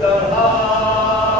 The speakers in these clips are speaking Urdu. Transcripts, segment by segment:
طرح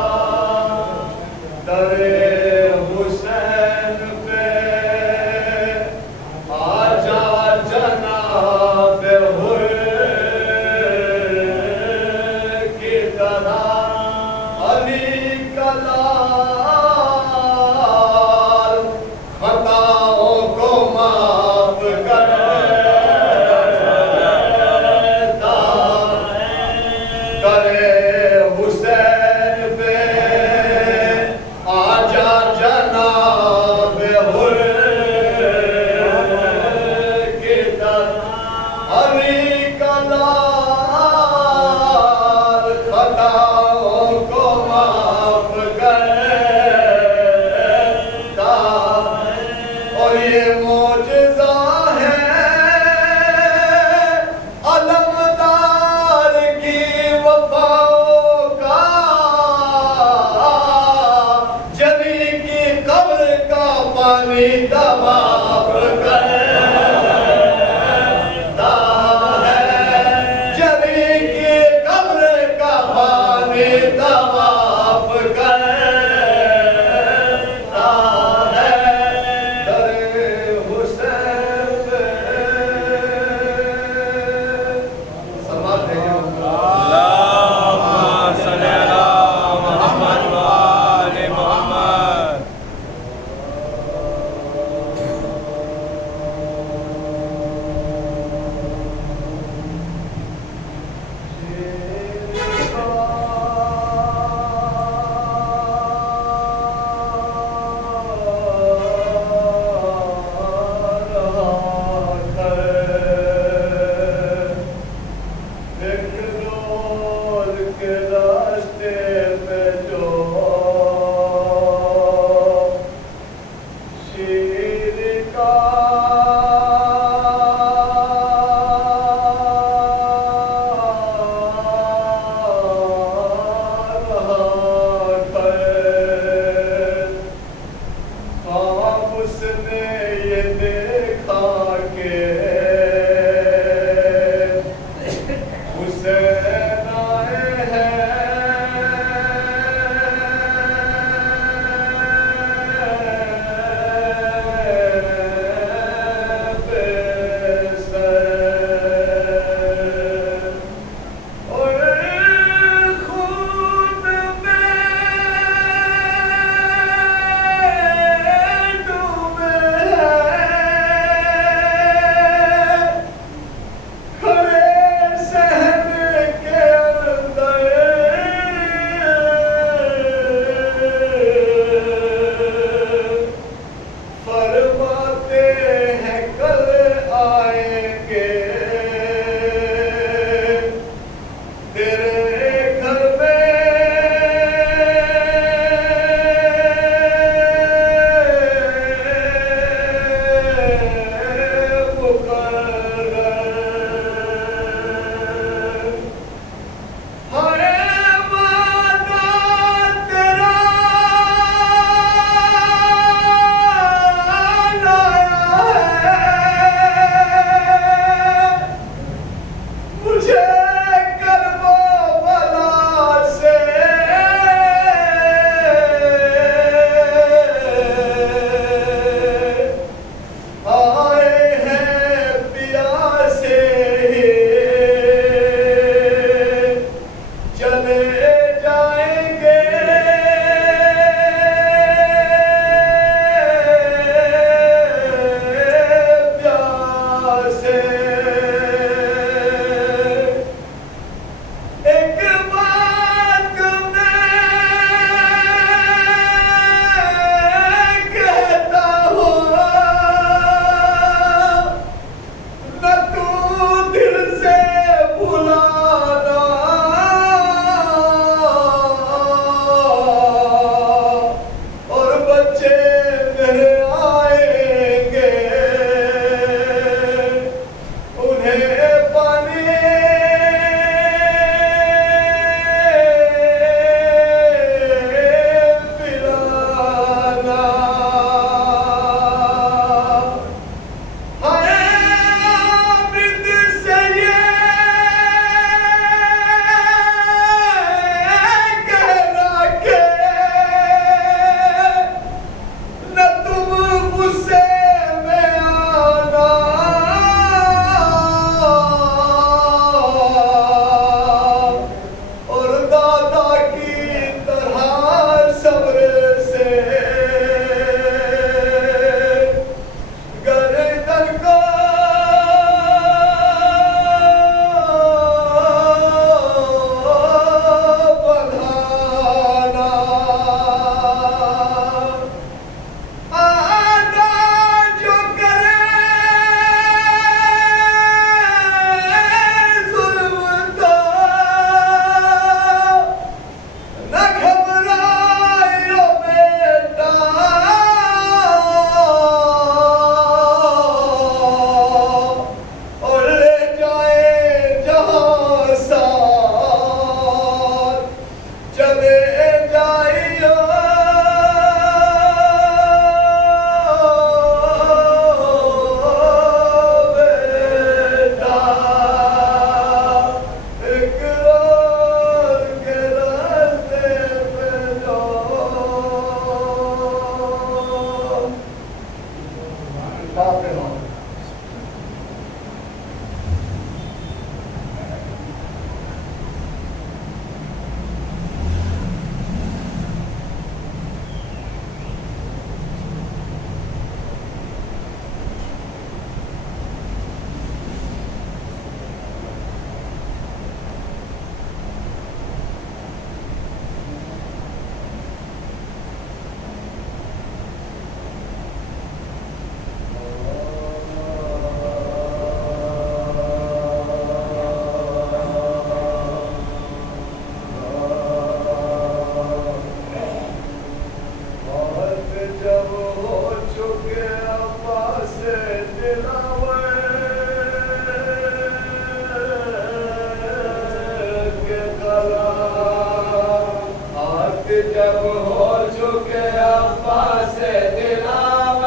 جب ہو چکے عباس دلاور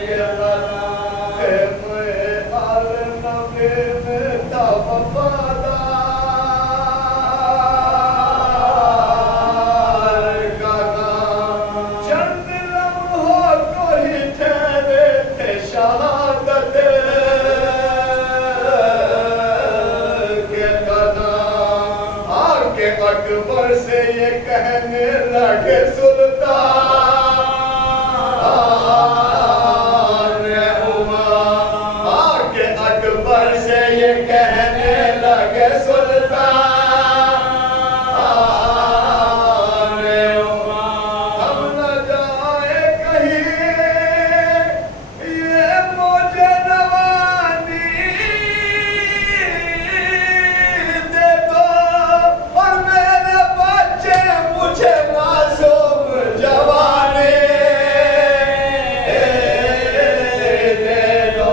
یہ غلام آل نبی میں تھا وفادار کا نام چند لمحوں کو ہی ٹھہرے تھے شہادت اکبر سے یہ کہنے لگے سلطان عمر کہ اکبر سے یہ کہنے لگے سلطان عمر ہم نہ جائے کہیں یہ مجھے نوانی دے دو مجھے معصوم جوانی دے دو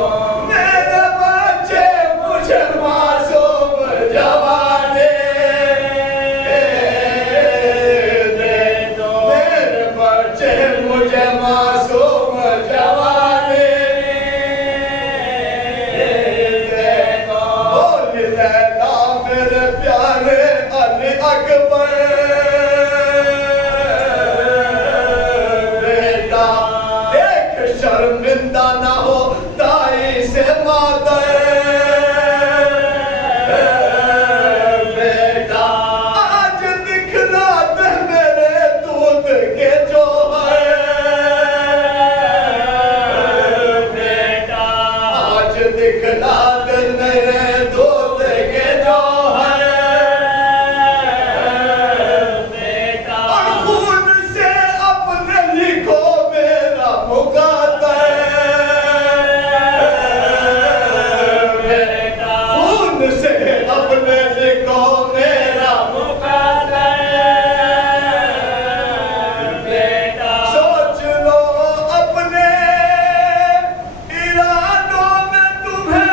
میرے بچے مجھے معصوم جوانی دے دو میرے بچے مجھے معصوم جوانی دے دو بول لیلا میرے پیارے علی اکبر شرمندہ نہ ہو دائی سے مادر بیٹا آج دکھلا دے میرے دودھ کے جوہر بیٹا آج دکھلا دے میرے دودھ کے جوہر بیٹا اور خون سے اپنے لکھو میرا مقدر اپنے لکھو میرا مقدر بیٹا سوچ لو اپنے ارادوں میں تمہیں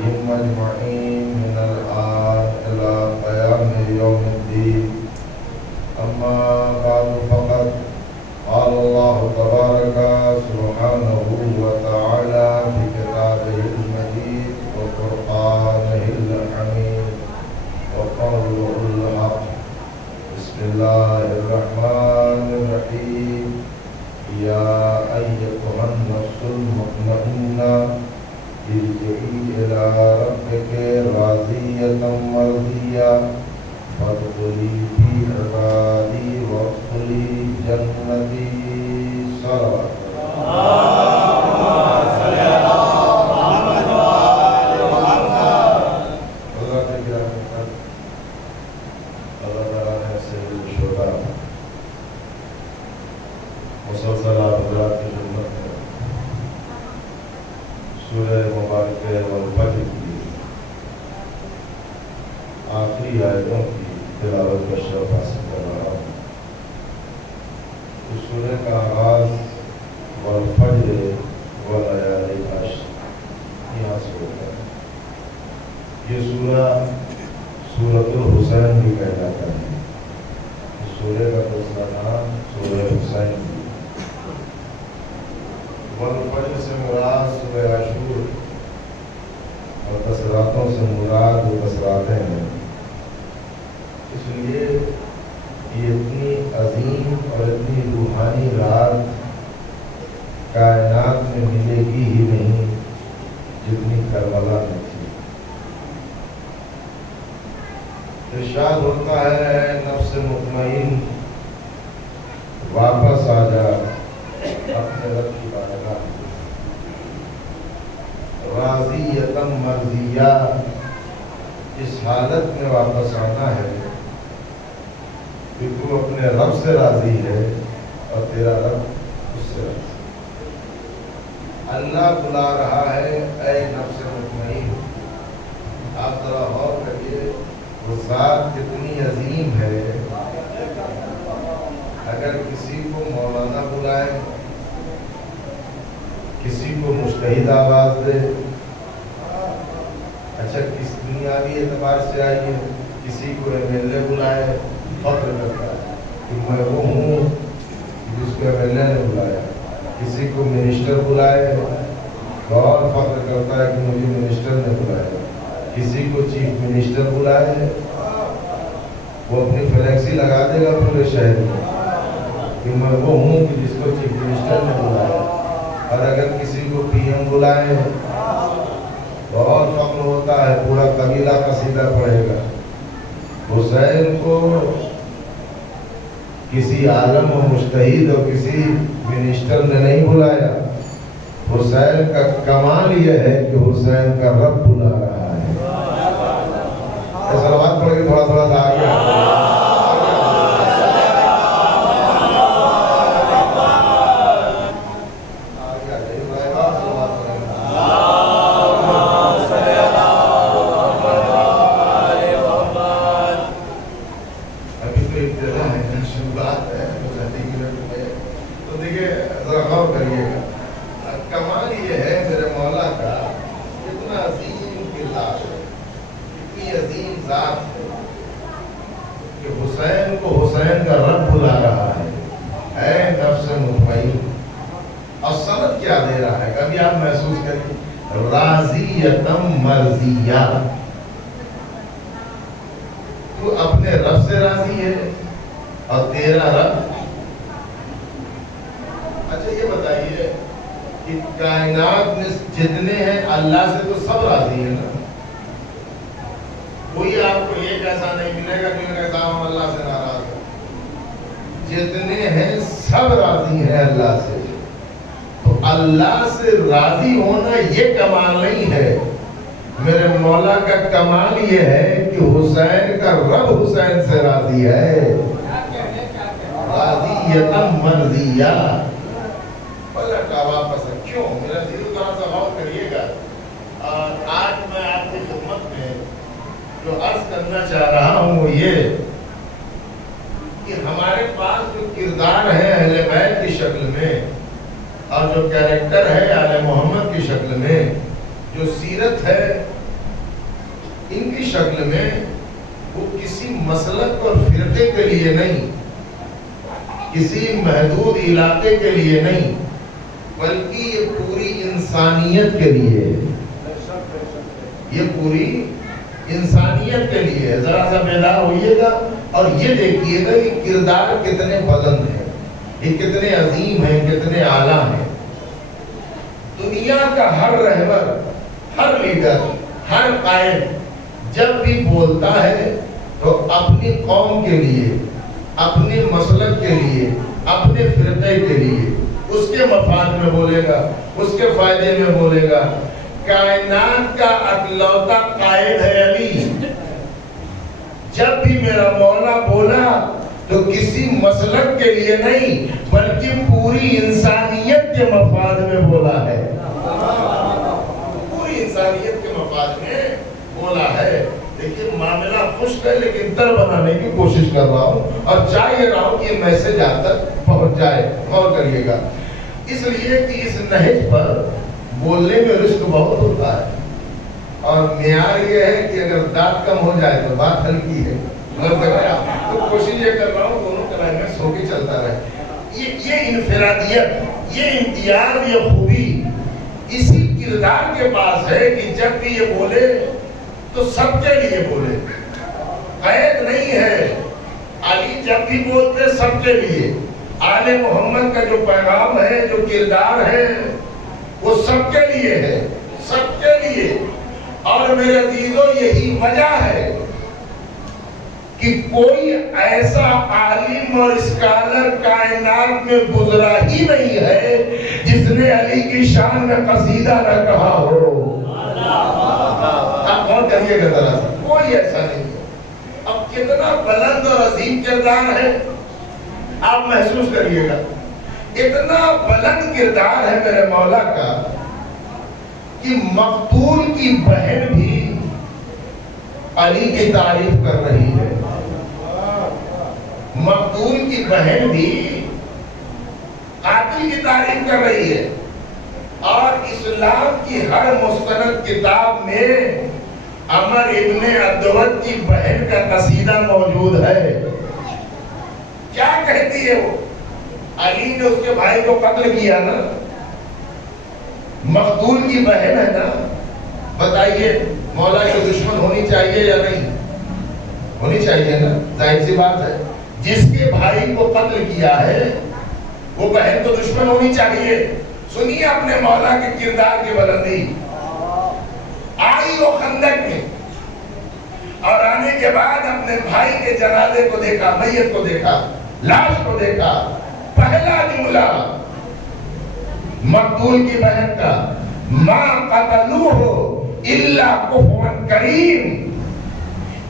عليهم أجمعين من الآن إلى قيام يوم الدين. أما بعد فقد قال الله تبارك سبحانه وتعالى في كتابه المجيد وقرآنه الحميد وقوله الحق. بسم الله الرحمن الرحيم. يا أيتها النفس المطمئنة ارجعي إلى ربك راضية مرضية فادخلي في عبادي وادخلي جنتي. صلوات مسلسل حضرات کی خدمت میں سورہ مبارکہ والفجر کی آخری آیتوں کی تلاوت کا شرف حاصل کر رہا ہوں. اس سورہ کا آغاز والفجر ولیال عشر یہاں سے ہوتا ہے. یہ سورہ سورۃ الحسین بھی کہلاتا ہے. اس سورہ کا دوسرا نام سورہ حسین. والفجر سے مراد سورہ عاشور اور 10 راتوں سے مراد وہ 10 راتیں ہیں. اس لیے یہ اتنی عظیم اور اتنی روحانی رات کائنات میں ملے گی ہی نہیں جتنی کربلا میں تھی. ارشاد ہوتا ہے اے نفس مطمئن واپس آ جا اپنے رب کی بارگاہ. راضیۃ مرضیہ اس حالت میں واپس آنا ہے کہ تو اپنے رب سے راضی ہے اور تیرا رب اس سے راضی. اللہ بلا رہا ہے اے نفس مطمئن. آپ ذرا غور کریے وہ ذات کتنی عظیم ہے. اگر کسی کو مولانا بلائے, کسی کو مجتہد آواز دے, اچھا کس دنیاوی اعتبار سے آئیے, کسی کو ایم ایل اے بلائے, فخر کرتا ہے کہ میں وہ ہوں جس کو ایم ایل اے نے بلایا. کسی کو منسٹر بلائے اور فخر کرتا ہے کہ مجھے منسٹر نے بلایا. کسی کو چیف منسٹر بلائے وہ اپنی فلیکسی لگا دے گا پورے شہر میں کہ میں وہ ہوں کہ جس کو چیف منسٹر نے بلایا. اور اگر کسی کو پی ایم بلائے بہت فخر ہوتا ہے, پورا قبیلہ قصیدہ پڑھے گا. حسین کو کسی عالم و مجتہد اور کسی منسٹر نے نہیں بلایا. حسین کا کمال یہ ہے کہ حسین کا رب بلا رہا ہے. صلوات پڑھ کے تھوڑا تھوڑا سا آگے مرضیہ. تو اپنے رب سے راضی ہے اور تیرا رب. اچھا یہ بتائیے کہ کائنات میں جتنے ہیں اللہ سے تو سب راضی ہیں نا. کوئی آپ کو ایک ایسا نہیں ملے گا کہ کہتا ہوں اللہ سے ناراض ہے. جتنے ہیں سب راضی ہیں اللہ سے. تو اللہ سے راضی ہونا یہ کمال نہیں ہے. میرے مولا کا کمال یہ ہے کہ حسین کا رب حسین سے راضی ہے. راضیۃ مرضیہ. پلٹا واپس ہے. کیوں؟ میرا دل ذرا سا غور کریے گا. آج میں آپ کی خدمت میں جو عرض کرنا چاہ رہا ہوں وہ یہ کہ ہمارے پاس جو کردار ہے اہل بیت کی شکل میں اور جو کیریکٹر ہے آل محمد کی شکل میں, جو سیرت ہے ان کی شکل میں وہ کسی مسلک اور فرقے کے لیے نہیں، کسی محدود علاقے کے لیے نہیں، بلکہ یہ پوری انسانیت کے لیے ہے، یہ پوری انسانیت کے لیے ہے۔ ذرا سا بیدار ہوئیے گا اور یہ دیکھیے گا کہ کردار کتنے بلند ہیں، یہ کتنے عظیم ہیں، کتنے اعلیٰ ہیں۔ دنیا کا ہر رہبر، ہر لیڈر، ہر قائد جب بھی بولتا ہے تو اپنی قوم کے لیے، اپنے مسلک کے لیے، اپنے فرقے کے لیے، اس کے مفاد میں بولے گا، اس کے فائدے میں بولے گا۔ کائنات کا اکلوتا قائد ہے علی۔ جب بھی میرا مولا بولا تو کسی مسلک کے لیے نہیں بلکہ پوری انسانیت کے مفاد میں بولا ہے، پوری انسانیت کے مفاد میں بولا ہے۔ دیکھیے معاملہ خشک ہے لیکن تر بنانے کی کوشش کر رہا ہوں اور چاہ یہ رہا ہوں کہ یہ میسج آپ تک پہنچ جائے، غور کریے گا۔ اس لیے کہ اس نہج پر بولنے میں رسک بہت ہوتا ہے اور معیار یہ ہے کہ اگر دانت کم ہو جائے تو بات ہلکی ہے، تو کوشش یہ کر رہا ہوں دونوں کلائمیکس ہو کے چلتا رہے۔ یہ انفرادیت، یہ امتیاز، یہ خوبی اسی کردار کے پاس ہے کہ جب بھی یہ بولے تو سب کے لیے بولے، قید نہیں ہے۔ علی جب بھی بولتے سب کے لیے، آل محمد کا جو پیغام ہے، جو کردار ہے، وہ سب کے لیے ہے، سب کے لیے۔ اور میرے عزیزو یہی وجہ ہے کہ کوئی ایسا عالم اور اسکالر کائنات میں گزرا ہی نہیں ہے جس نے علی کی شان میں قصیدہ نہ کہا ہو۔ آپ غور کریے گا ذرا سا، کوئی ایسا نہیں ہے۔ اب کتنا بلند اور عظیم کردار ہے آپ محسوس کریے گا۔ اتنا بلند کردار ہے میرے مولا کا کہ مقتول کی بہن بھی علی کی تعریف کر رہی ہے، مقتول کی بہن بھی قاتل کی تعریف کر رہی ہے۔ اور اسلام کی ہر مستند کتاب میں عمر ابن عدوت کی بہن کا قصیدہ موجود ہے۔ کیا کہتی ہے وہ؟ علی نے اس کے بھائی کو قتل کیا نا، مقتول کی بہن ہے نا، بتائیے مولا کی دشمن ہونی چاہیے یا نہیں ہونی چاہیے نا؟ ظاہر سی بات ہے، جس کے بھائی کو قتل کیا ہے وہ بہن تو دشمن ہونی چاہیے۔ سنیے اپنے مولا کے کردار کی بلندی۔ آئی وہ خندق میں اور آنے کے بعد اپنے بھائی کے جنازے کو دیکھا، میت کو دیکھا، لاش کو دیکھا، پہلا جملہ مقتول کی بہن کا، ما قتلوہ الا کفوا کریم،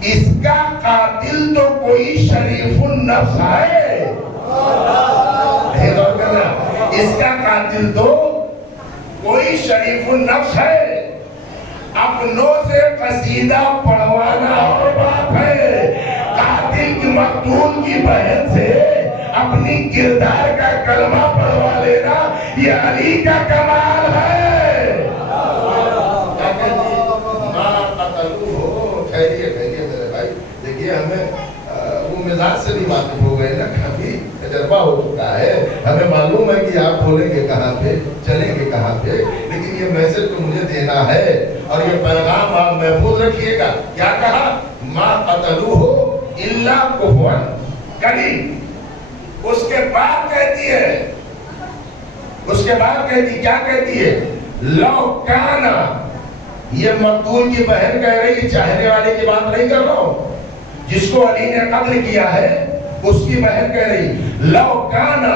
اس کا قاتل تو کوئی شریف النفس ہے۔ اس کا قاتل تو کوئی شریف النفس ہے۔ اپنوں سے قصیدہ پڑھوانا اور بات ہے، قاتل کی مقتول کی بہن سے اپنی کردار کا کلمہ پڑھوا لینا یہ علی کا کمال ہے۔ کیا کہتی ہے؟ ما قتلوہ، خیریت میرے بھائی، دیکھیے ہمیں وہ مزاج سے بھی واقف ہو گئے نا، کافی تجربہ ہو چکا ہے، ہمیں معلوم ہے کہ آپ بولیں گے کہاں پہ، چلیں گے کہاں پہ، لیکن یہ میسج تو مجھے دینا ہے اور یہ پیغام آپ محفوظ رکھیے گا۔ کیا کہا؟ ما قتلوہ الا کفوا کریم۔ اس کے بعد کہتی ہے، اس کے بعد کہتی کیا کہتی ہے؟ لو کانا، یہ مقتول کی بہن کہہ رہی ہے، چاہنے والے کی بات نہیں کر رہا ہوں، جس کو علی نے قتل کیا ہے اس کی بہن کہہ رہی، لو کانا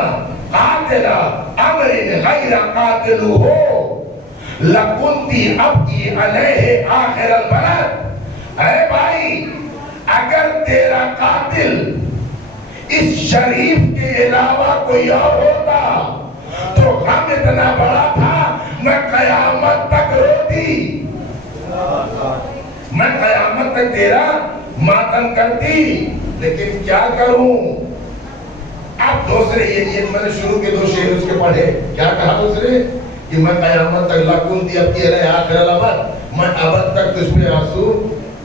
قاتل امر غیر قاتلہ لکنتی ابکی علیہ آخر البلد۔ اے بھائی، اگر تیرا قاتل اس شریف کے علاوہ کوئی اور ہوتا تو غم اتنا بڑا تھا میں قیامت تک روتی، میں قیامت تک تیرا ماتم کرتی، لیکن کیا کروں؟ اب دوسرے یہ میں نے شروع کے دو شعر اس کے پڑھے، کیا کہا دوسرے؟ کہ میں قیامت تک لکنتی اب کی رہے آخر الابد، میں ابد تک تجھ پہ آنسو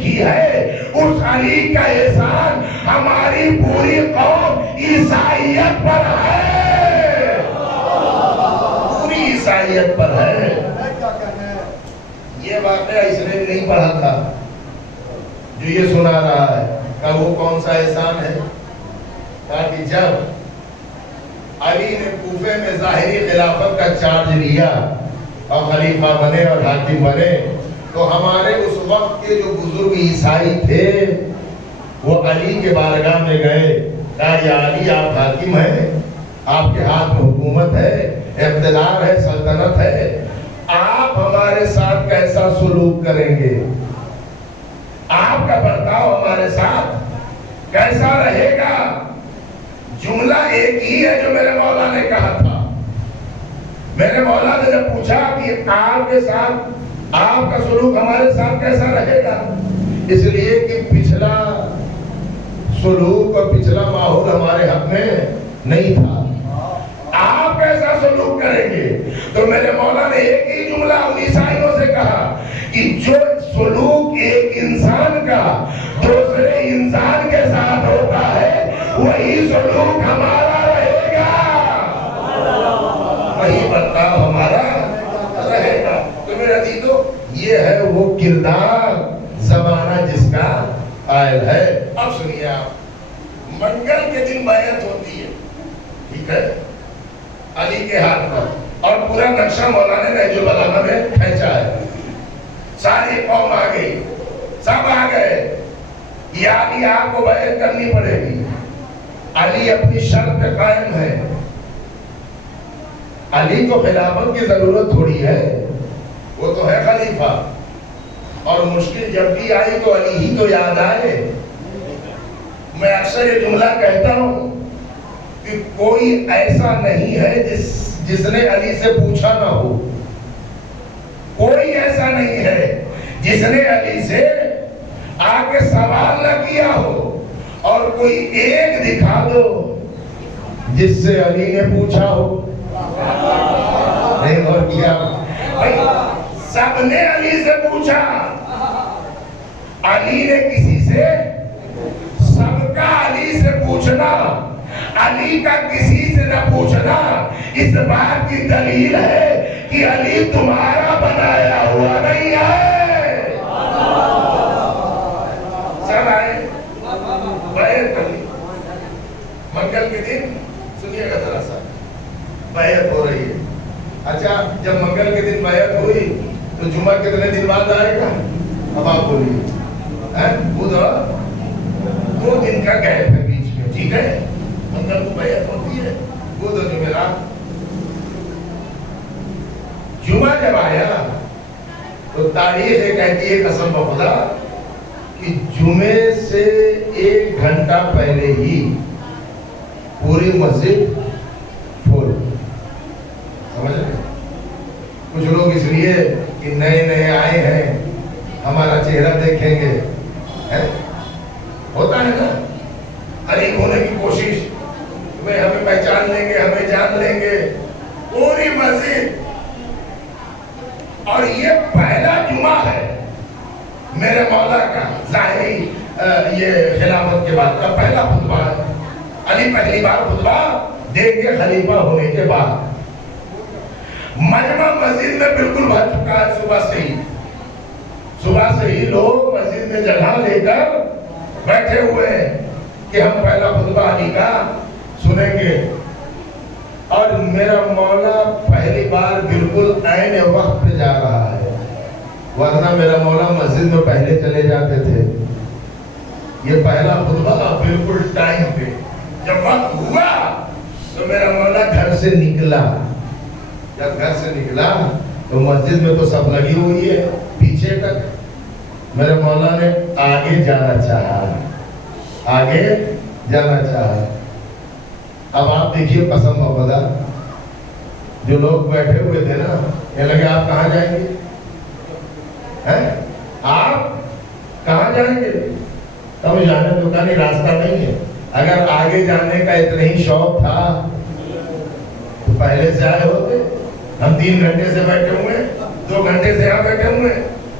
کی ہے اس علی کا احسان ہماری پوری قوم عیسائیت پر ہے، پوری عیسائیت پر ہے۔ یہ واقعہ اس نے نہیں پڑھا تھا جو یہ سنا رہا ہے کہ وہ کون سا احسان ہے، تاکہ جب علی نے کوفے میں ظاہری خلافت کا چارج لیا اور خلیفہ بنے اور حاکم بنے تو ہمارے اس وقت کے جو بزرگ عیسائی تھے وہ علی کے بارگاہ میں گئے کہا یا علی آپ حاکم ہیں، آپ کے ہاتھ میں حکومت ہے، اقتدار ہے، سلطنت ہے، آپ ہمارے ساتھ کیسا سلوک کریں گے، آپ کا برتاؤ ہمارے ساتھ کیسا رہے گا؟ جملہ ایک ہی ہے جو میرے مولا نے کہا تھا۔ میرے مولا نے جب پوچھا کہ آپ کے ساتھ آپ کا سلوک ہمارے ساتھ کیسا رہے گا، اس لیے کہ پچھلا سلوک اور پچھلا ماحول ہمارے حق میں نہیں تھا، آپ کیسا سلوک کریں گے؟ تو میرے مولا نے ایک ہی جملہ ان عیسائیوں سے کہا کہ جو سلوک ایک انسان کا دوسرے انسان کے ساتھ ہوتا ہے وہی سلوک ہمارا رہے گا، وہی برتاؤ ہمارا رہے گا۔ تو میرے عزیزو یہ ہے وہ کردار زمانہ جس کا قائل ہے۔ اب سنیے آپ، منگل کے دن بیعت ہوتی ہے، ٹھیک ہے، علی کے ہاتھ پر، اور پورا نقشہ مولانا نے نہج البلاغہ میں کھینچا ہے، ساری قوم آ گئی، سب آ گئے، یہ علی آپ کو بیعت کرنی پڑے گی۔ علی اپنی شرط پہ قائم ہے، علی کو خلافت کی ضرورت تھوڑی ہے، وہ تو ہے خلیفہ، اور مشکل جب بھی آئی تو علی ہی تو یاد آئے۔ میں اکثر یہ جملہ کہتا ہوں کہ کوئی ایسا نہیں ہے جس نے علی سے پوچھا نہ ہو، کوئی ایسا نہیں ہے جس نے علی سے آ کے سوال نہ کیا ہو، اور کوئی ایک دکھا دو جس سے علی نے پوچھا ہو، نہیں اور کیا؟ سب نے علی سے پوچھا، علی نے کسی سے، سب کا علی سے پوچھنا، علی کا کسی سے نہ پوچھنا اس بات کی دلیل ہے کہ علی تمہارا بنایا ہوا نہیں ہے۔ سب آئے بیعت کر لی، منگل کے دن سنیے گا ذرا سا، بیعت ہو رہی ہے۔ اچھا جب منگل کے دن بیعت ہوئی تو جمعہ کتنے دن بعد آئے گا؟ اب آپ بولیے، بدھ 2 دن کا گیپ ہے بیچ میں، ٹھیک ہے، منگل کو بیعت ہوتی ہے، بدھ اور جمعرات۔ جمعہ جب آیا تو تاریخ کہتی ہے قسم بخدا کہ جمعے سے 1 گھنٹہ پہلے ہی پوری مسجد فل، سمجھ رہے؟ کچھ لوگ اس لیے کہ نئے نئے آئے ہیں ہمارا چہرہ دیکھیں گے، ہوتا ہے نا، قریب ہونے کی کوشش، وہ ہمیں پہچان لیں گے، ہمیں جان لیں گے، پوری مسجد۔ اور یہ پہلا جمعہ ہے میرے مولا کا ظاہری یہ خلافت کے بعد کا پہلا خطبہ ہے، علی پہلی بار خطبہ دیں گے خلیفہ ہونے کے بعد۔ مجمع مسجد میں بالکل بھر چکا ہے، صبح سے ہی لوگ مسجد میں جگہ لے کر بیٹھے ہوئے ہیں کہ ہم پہلا خطبہ علی کا سنیں گے۔ اور میرا مولا پہلی بار بالکل عین وقت پہ جا رہا ہے، ورنہ میرا مولا مسجد میں پہلے چلے جاتے تھے۔ یہ پہلا خطبہ بالکل ٹائم پہ، جب وقت ہوا تو میرا مولا گھر سے نکلا۔ جب گھر سے نکلا تو مسجد میں تو سب لگی ہوئی ہے پیچھے تک، میرے مولا نے آگے جانا چاہا، آگے جانا چاہا۔ اب آپ دیکھیے قسم خدا، جو لوگ بیٹھے ہوئے تھے نا، یہ لگے آپ کہاں جائیں گے، آپ کہاں جائیں گے؟ تب جانے تو کہا نہیں، راستہ نہیں ہے۔ اگر آگے جانے کا اتنا ہی شوق تھا تو پہلے سے آئے ہوتے۔ ہم 3 گھنٹے سے بیٹھے ہوئے، 2 گھنٹے سے یہاں بیٹھے ہوئے،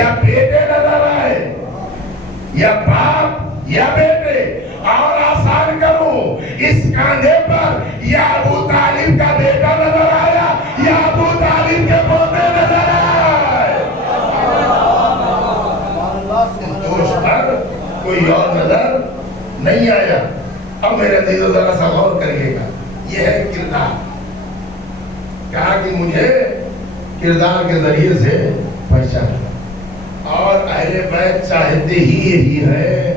یا بیٹے نظر آئے یا باپ یا بیٹے، اور آسان کروں اس کاندھے پر یا ابو طالب کا بیٹا نظر آیا یا ابو طالب کے پوتے نظر آئے، جوش پر کوئی اور نظر نہیں آیا۔ اب میرے عزیزو ذرا سا غور کریے گا، یہ ہے کردار۔ کہا کہ مجھے کردار کے ذریعے سے پہچانا، اور اہل بیت چاہتے ہی یہی ہے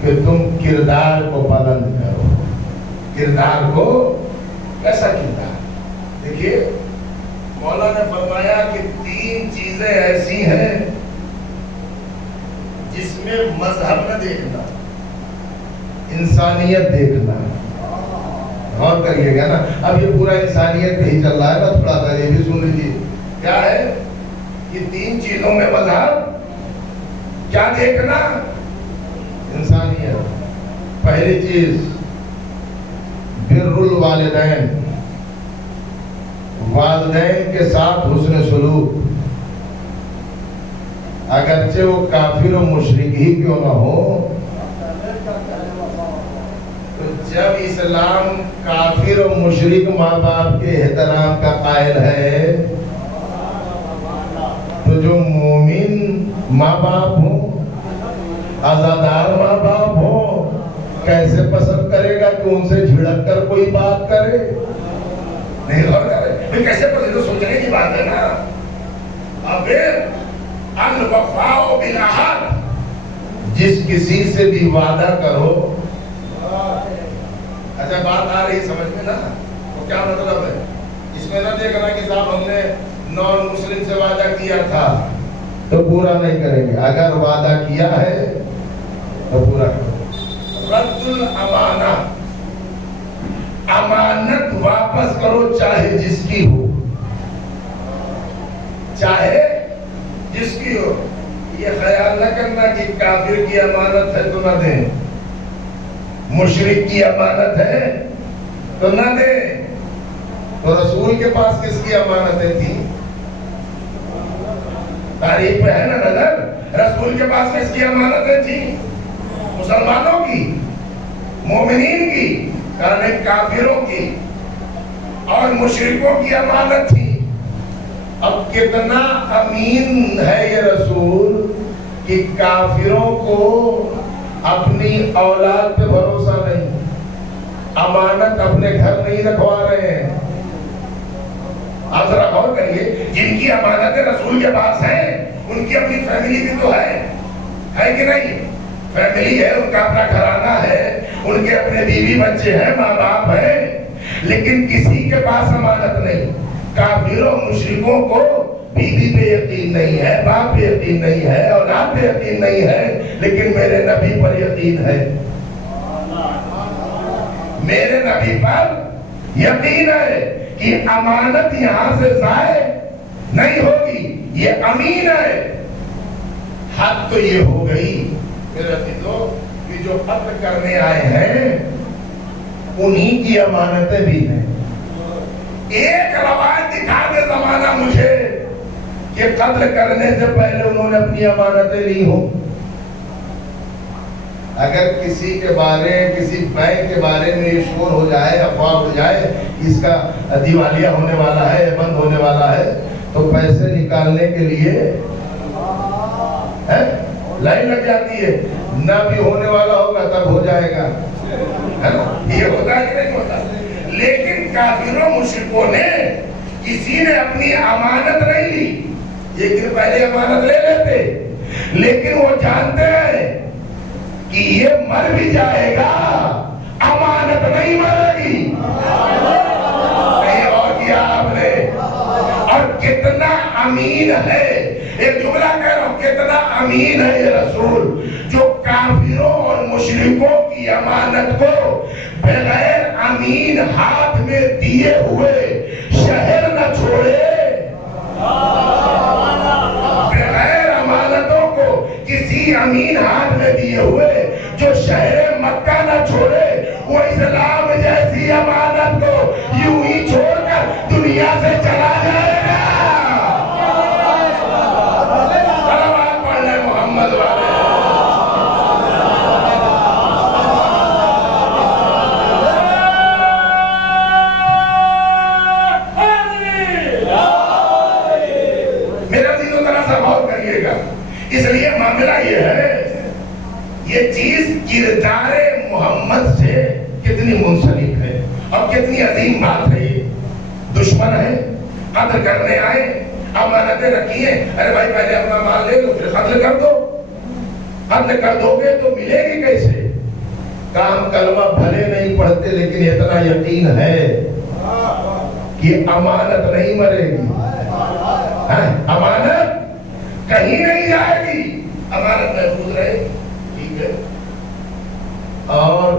کہ تم کردار کو بلند کرو۔ کردار کو کیسا کردار؟ دیکھیے مولا نے فرمایا کہ 3 چیزیں ایسی ہیں جس میں مذہب نہ دیکھنا، انسانیت دیکھنا۔ غور کریے گا نا، اب یہ پورا انسانیت پہ ہی چل رہا ہے نا، تھوڑا سا یہ بھی سن لیجیے۔ کیا ہے یہ 3 چیزوں میں مذہب کیا دیکھنا؟ انسانیت۔ پہلی چیز بر الوالدین، والدین کے ساتھ حسن سلوک، اگرچہ وہ کافر و مشرک ہی کیوں نہ ہو۔ تو جب اسلام کافر و مشرک ماں باپ کے احترام کا قائل ہے، تو جو مومن ماں باپ ہوں، عزادار ماں باپ ہوں، کیسے پسند کرے گا کہ ان سے جھڑک کر کوئی بات کرے؟ نہیں غور کرے، کیسے پسند؟ سوچنے کی بات ہے نا۔ اب الوفاء بالعہد، جس کسی سے بھی وعدہ کرو، اچھا بات آ رہی سمجھ میں نا، وہ کیا مطلب ہے؟ اس میں نہ دیکھنا کہ صاحب ہم نے نان مسلم سے وعدہ کیا تھا تو پورا نہیں کریں گے، اگر وعدہ کیا ہے تو پورا کرو۔ رد الامانہ، امانت واپس کرو چاہے جس کی ہو، چاہے جس کی ہو۔ یہ خیال نہ کرنا کہ کافر کی امانت ہے تو نہ دیں، مشرک کی امانت ہے تو نہ دیں۔ تو رسول کے پاس کس کی امانتیں تھیں؟ تاریخ پہ ہے نا نظر، رسول کے پاس کس کی امانتیں تھیں؟ مسلمانوں کی، مومنین کی، یعنی کافروں کی اور مشرکوں کی امانت تھی۔ اب کتنا امین ہے یہ رسول کہ کافروں کو اپنی اولاد پہ بھروسہ نہیں، امانت اپنے گھر نہیں رکھوا رہے ہیں۔ آپ ذرا غور کریے، جن کی امانتیں رسول کے پاس ہیں ان کی اپنی فیملی بھی تو ہے کہ نہیں؟ فیملی ہے، ان کا اپنا گھرانہ ہے، ان کے اپنے بیوی بچے ہیں، ماں باپ ہیں، لیکن کسی کے پاس امانت نہیں۔ کافروں مشرکوں کو بیوی پہ یقین نہیں ہے، باپ پہ یقین نہیں ہے، اولاد پہ یقین نہیں ہے، لیکن میرے نبی پر یقین ہے، میرے نبی پر یقین ہے کہ امانت یہاں سے ضائع نہیں ہوگی، یہ امین ہے۔ حد تو یہ ہو گئی میرے عزیزو کہ جو قتل کرنے آئے ہیں انہی کی امانتیں بھی ہیں۔ ایک روایت دکھا دے زمانہ مجھے کہ قتل کرنے سے پہلے انہوں نے اپنی امانتیں لی ہوں۔ اگر کسی کے بارے، کسی بینک کے بارے میں یہ شور ہو جائے، افواہ ہو جائے اس کا دیوالیہ ہونے والا ہے، بند ہونے والا ہے، تو پیسے نکالنے کے لیے لائن لگ جاتی ہے، نہ بھی ہونے والا ہوگا تب ہو جائے گا، یہ ہوتا ہے کہ نہیں ہوتا؟ لیکن کافروں مشرکوں نے کسی نے اپنی امانت نہیں لی، ایک دن پہلے امانت لے لیتے، لیکن وہ جانتے ہیں کہ یہ مر بھی جائے گا، امانت نہیں مرے گی۔ کہیں اور کیا آپ نے؟ اور کتنا امین ہے، ایک جملہ کہہ رہا ہوں، کتنا امین ہے یہ رسول جو کافروں اور مشرکوں کی امانت کو بغیر امین ہاتھ میں دیے ہوئے شہر نہ چھوڑے، بغیر امانتوں کو کسی امین ہاتھ میں دیے ہوئے جو شہر مکہ نہ چھوڑے، وہ اسلام جیسی امانت کو یوں ہی چھوڑ کر دنیا سے چلا جائے گا۔ عزیزوں ذرا سا غور کریے گا. اس لیے معاملہ یہ ہے، یہ چیز کردار محمد سے کتنی منسلک ہے اور کتنی عظیم بات ہے. یہ دشمن ہے، قتل کرنے آئے، امانتیں رکھی ہیں. ارے بھائی پہلے اپنا مال لے لو پھر قتل کر دو. قتل کر دو گے تو ملے گی کیسے؟ کام کلمہ بھلے نہیں پڑھتے لیکن اتنا یقین ہے کہ امانت نہیں مرے گی. امانت کہیں نہیں جائے گی، امانت محفوظ رہے گی. ٹھیک ہے. اور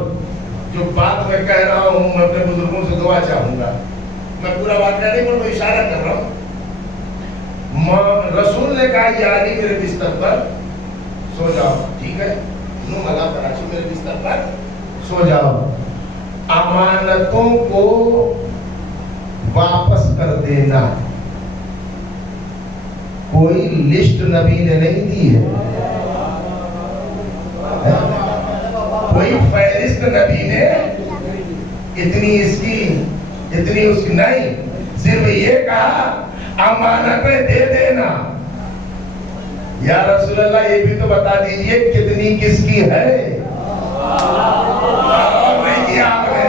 جو بات میں کہہ رہا ہوں میں اپنے بزرگوں سے دعا چاہوں گا. میں پورا واقعہ نہیں بول رہا، اشارہ کر رہا ہوں. رسول نے کہا یا علی میرے بستر پر سو جاؤ. ٹھیک ہے، ملا کراچی میرے بستر پر سو جاؤ. امانتوں کو واپس کر دینا کوئی لسٹ نبی نے نہیں دی ہے، کوئی فہرست نبی نے اتنی اس کی نہیں. صرف یہ کہا امانتیں دے دینا. یا رسول اللہ یہ بھی تو بتا دیجئے کتنی کس کی ہے. اور نہیں کیا آپ نے.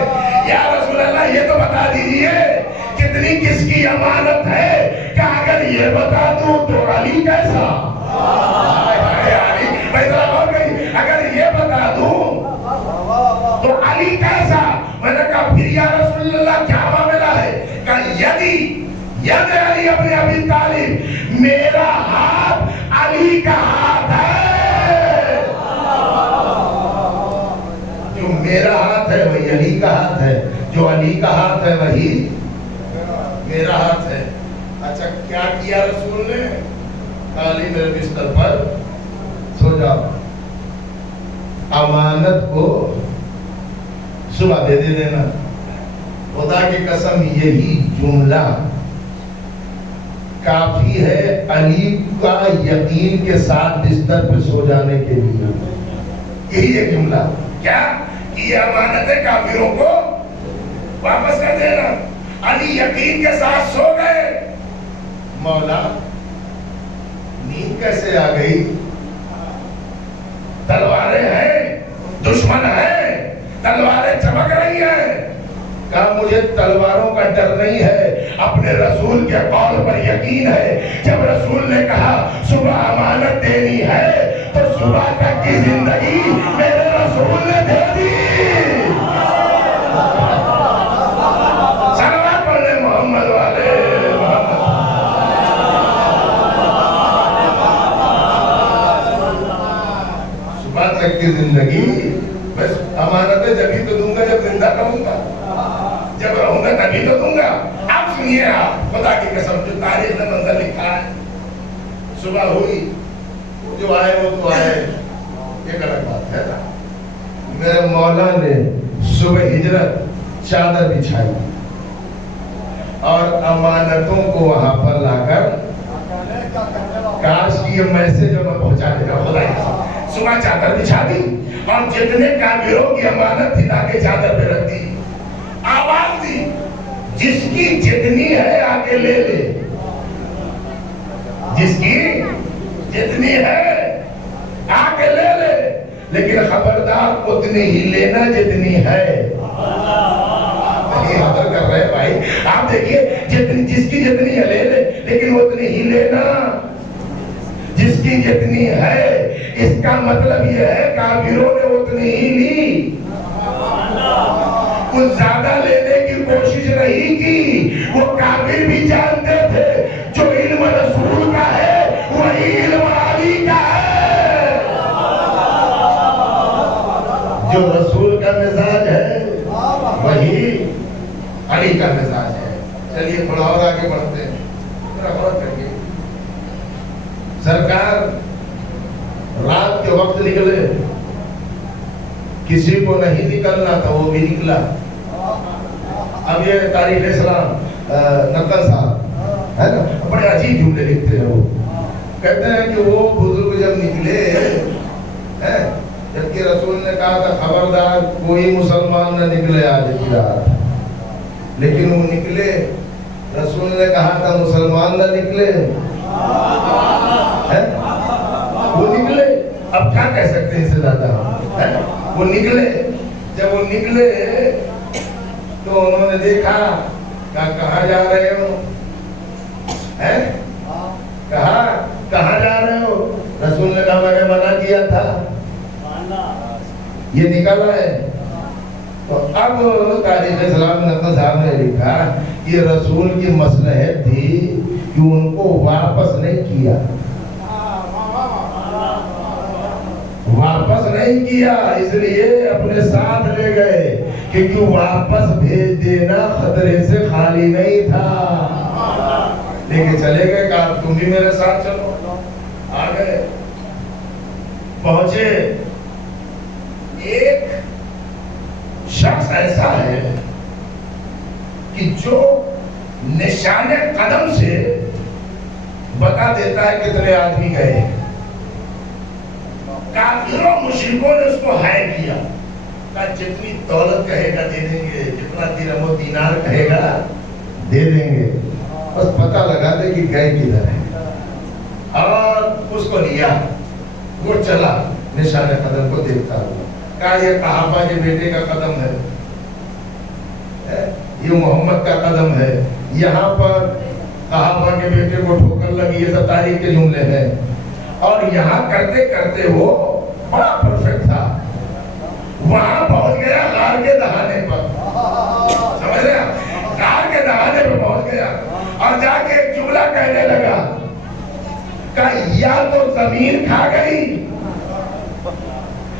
یا رسول اللہ یہ تو بتا دیجئے کتنی کس کی امانت ہے کہ اگر یہ بتا دوں تو علی کیسا. میں ذرا غور کری، اگر یہ بتا دوں تو علی کیسا. میں نے کہا پھر یا رسول اللہ کیا معاملہ ہے؟ کہ ید علی ابن ابی طالب، میرا ہاتھ علی کا ہاتھ ہے. جو میرا ہاتھ ہے وہی علی کا ہاتھ ہے، جو علی کا ہاتھ ہے وہی میرا ہاتھ ہے. اچھا کیا کیا رسول نے؟ علی میرے بستر پر سو جاؤ. امانت کو صبح دے دینا. خدا کی قسم یہی جملہ کافی ہے علی کا یقین کے ساتھ بستر پہ سو جانے کے لیے. یہی ایک جملہ کیا کہ یہ امانتیں کافروں کو واپس کر دینا. علی یقین کے ساتھ سو گئے. مولا نیند کیسے آ گئی؟ تلواریں ہیں، دشمن ہیں، تلواریں چمک رہی ہیں. کہا مجھے تلواروں کا ڈر نہیں ہے، اپنے رسول کے قول پر یقین ہے. جب رسول نے کہا صبح امانت دینی ہے تو صبح تک کی زندگی میرے رسول نے دے دی. صلوات پڑھ لیں محمد والے محمد. صبح تک کی زندگی بس امانتیں جبھی تو دوں گا جب زندہ رہوں گا، جب رہوں گا تبھی تو دوں گا. اب سنیے آپ، خدا کی قسم جو تاریخ نے منظر لکھا ہے. صبح ہوئی، جو آئے وہ تو آئے، ایک الگ بات ہے. میرے مولا نے صبح ہجرت چادر بچھائی اور امانتوں کو وہاں پر لا کر کاش کی یہ میسج میں پہنچا دے گا. خدا کی صبح چادر بچھا دی اور جتنے کافروں کی امانت تھی لا کے چادر پہ رکھ دی. آواز دی جس کی جتنی ہے آگے لے لے، جس کی جتنی ہے آگے لے لے، لیکن خبردار اتنی ہی لینا جتنی ہے. حضر کر رہے بھائی آپ دیکھیے، جس کی جتنی ہے لے لے لیکن اتنی ہی لینا جس کی جتنی ہے. اس کا مطلب یہ ہے کافروں نے اتنی ہی لی، کچھ زیادہ لینے کی کوشش نہیں کی. وہ کافر بھی جانتے تھے جو علم رسول کا ہے وہی علم علی کا ہے. جو رسول کا مزاج ہے وہی علی کا مزاج ہے. چلیے تھوڑا اور آگے بڑھتے ہیں. غور کریے، سرکار رات کے وقت نکلے، کسی کو نہیں نکلنا تھا وہ بھی نکلا. اب یہ تاریخ اسلام نقل صاحب ہے نا، بڑے عجیب جملے لکھتے ہیں. وہ کہتے ہیں کہ وہ بزرگ جب نکلے، جبکہ رسول نے کہا تھا خبردار کوئی مسلمان نہ نکلے آج کی رات، لیکن وہ نکلے. رسول نے کہا تھا مسلمان نہ نکلے، ہے؟ وہ نکلے، اب کیا کہہ سکتے ہیں اس سے زیادہ؟ وہ نکلے، جب وہ نکلے تو انہوں نے دیکھا، کہاں جا رہے ہو؟ کہاں جا رہے ہو؟ رسول نے کہا میں نے منع کیا تھا، یہ نکلا ہے۔ تو اب تاریخ اسلام نقل صاحب نے لکھا یہ رسول کی مصلحت تھی کہ ان کو واپس نہیں کیا، واپس نہیں کیا، اس لیے اپنے ساتھ لے گئے، کیونکہ واپس بھیج دینا خطرے سے خالی نہیں تھا۔ لے کے چلے گئے، کہا تم بھی میرے ساتھ چلو، آ گئے، پہنچے۔ ایک شخص ایسا ہے کہ جو نشان قدم سے بتا دیتا ہے کتنے آدمی گئے۔ کافروں مشرکوں نے اس کو ہائے کیا، کہا جتنی دولت کہے گا دے دیں گے، جتنا درہم و دینار کہے گا دے دیں گے، بس پتہ لگا دے کہ گئے کدھر ہے۔ اور اس کو لیا، وہ چلا نشان قدم کو دیکھتا ہوا، کہا یہ قحافہ کے بیٹے کا قدم ہے، یہ محمد کا قدم ہے، یہاں پر قحافہ کے بیٹے کو ٹھوکر لگی، یہ سب تاریخ کے جملے ہیں۔ اور یہاں کرتے کرتے وہ بڑا پرفیکٹ تھا، وہاں پہنچ گیا غار کے دہانے پر، سمجھ رہے ہیں؟ غار کے دہانے پر پہنچ گیا اور جا کے ایک جملہ کہنے لگا کہ یا تو زمین کھا گئی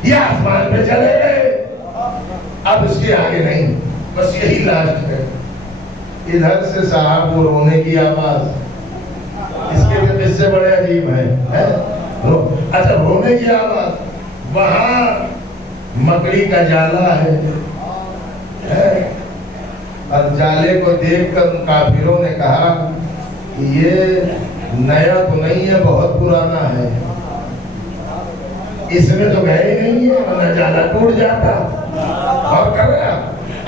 یا آسمان پہ چلے گئے، اب اس کے آگے نہیں، بس یہی لاسٹ ہے۔ ادھر سے صاحب وہ رونے کی آواز، اس کے بھی قصے بڑے عجیب ہیں۔ اچھا رونے کی آواز، وہاں مکڑی کا جالا ہے، اور جالے کو دیکھ کر کافروں نے کہا کہ یہ نیا تو نہیں ہے، بہت پرانا ہے، اس میں تو گئے ہی نہیں ہے، ورنہ جالا ٹوٹ جاتا۔ اور کر رہا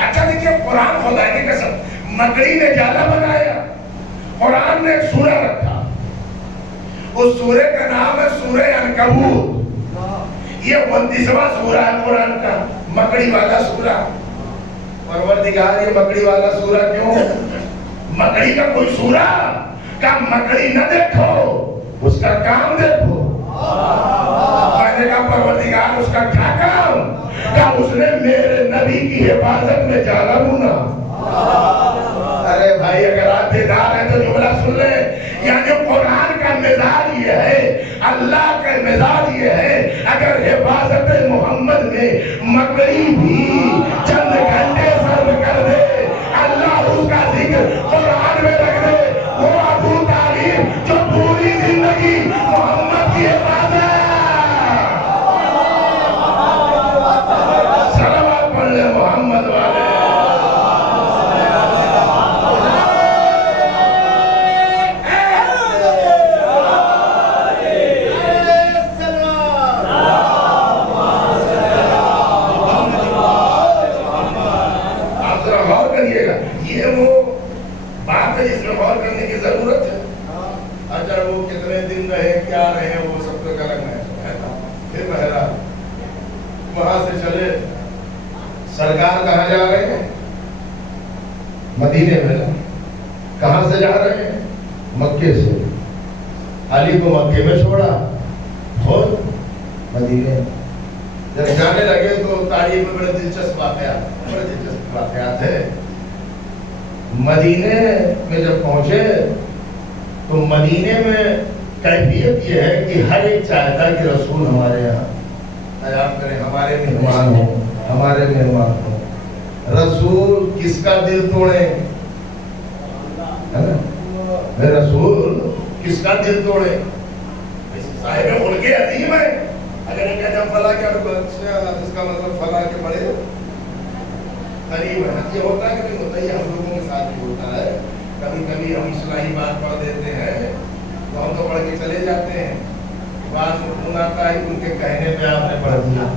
اچھا دیکھیے، قرآن خدا کی قسم، مکڑی نے جالا بنایا، قرآن نے ایک سورہ رکھا، اس سورہ کا نام ہے سورہ عنکبوت، یہ 29واں سورہ ہے قرآن کا، مکڑی والا سورہ۔ پروردگار یہ مکڑی والا سورہ کیوں؟ مکڑی کا کوئی سورہ کا مکڑی نہ دیکھو، اس کا کام دیکھو۔ میں نے کہا پروردگار اس کا کیا کام؟ کہ اس نے میرے نبی کی حفاظت میں جالا بنا۔ ارے بھائی اگر آپ بیدار ہیں تو جملہ سن لیں، یعنی قرآن کا مزاج یہ ہے، اللہ کا مزاج یہ ہے، اگر حفاظت محمد میں مکڑی بھی چند گھنٹے صرف کر دے، اللہ اس کا ذکر قرآن میں رکھ دے، وہ ابو طالب جو پوری زندگی محمد کی حفاظت، صلوات پڑھ لے محمد والے۔ یہ وہ بات ہے جس میں غور کرنے کی ضرورت ہے۔ اچھا وہ کتنے دن رہے، کیا رہے، وہ سب تو الگ ہے۔ پھر بہرحال وہاں سے چلے، سرکار کہاں جا رہے ہیں؟ مدینے میں۔ کہاں سے جا رہے ہیں؟ مکے سے۔ علی کو مکے میں چھوڑا اور مدینے جب جانے لگے تو تاریخ میں بڑے دلچسپ واقعات ہیں۔ مدینے میں جب پہنچے تو مدینے میں کیفیت یہ ہے کہ ہر ایک چاہتا کہ رسول ہمارے یہاں قیام کریں، ہمارے مہمان ہوں، ہمارے مہمان ہوں۔ رسول کس کا دل توڑے؟ رسول کس کا دل توڑے؟ صاحب خلق عظیم ہے، اگر یہ کہتے ہیں فلاں کیا اس کا مطلب فلاں کے بڑے قریب ہے۔ یہ ہوتا ہے کہ نہیں ہوتا، یہ ہم لوگوں کے ساتھ بھی ہوتا ہے۔ کبھی کبھی ہم اصلاحی بات پڑھ دیتے ہیں تو ہم تو پڑھ کے چلے جاتے ہیں، بعد میں فون آتا ہے ان کے کہنے پہ آپ نے پڑھ دیا،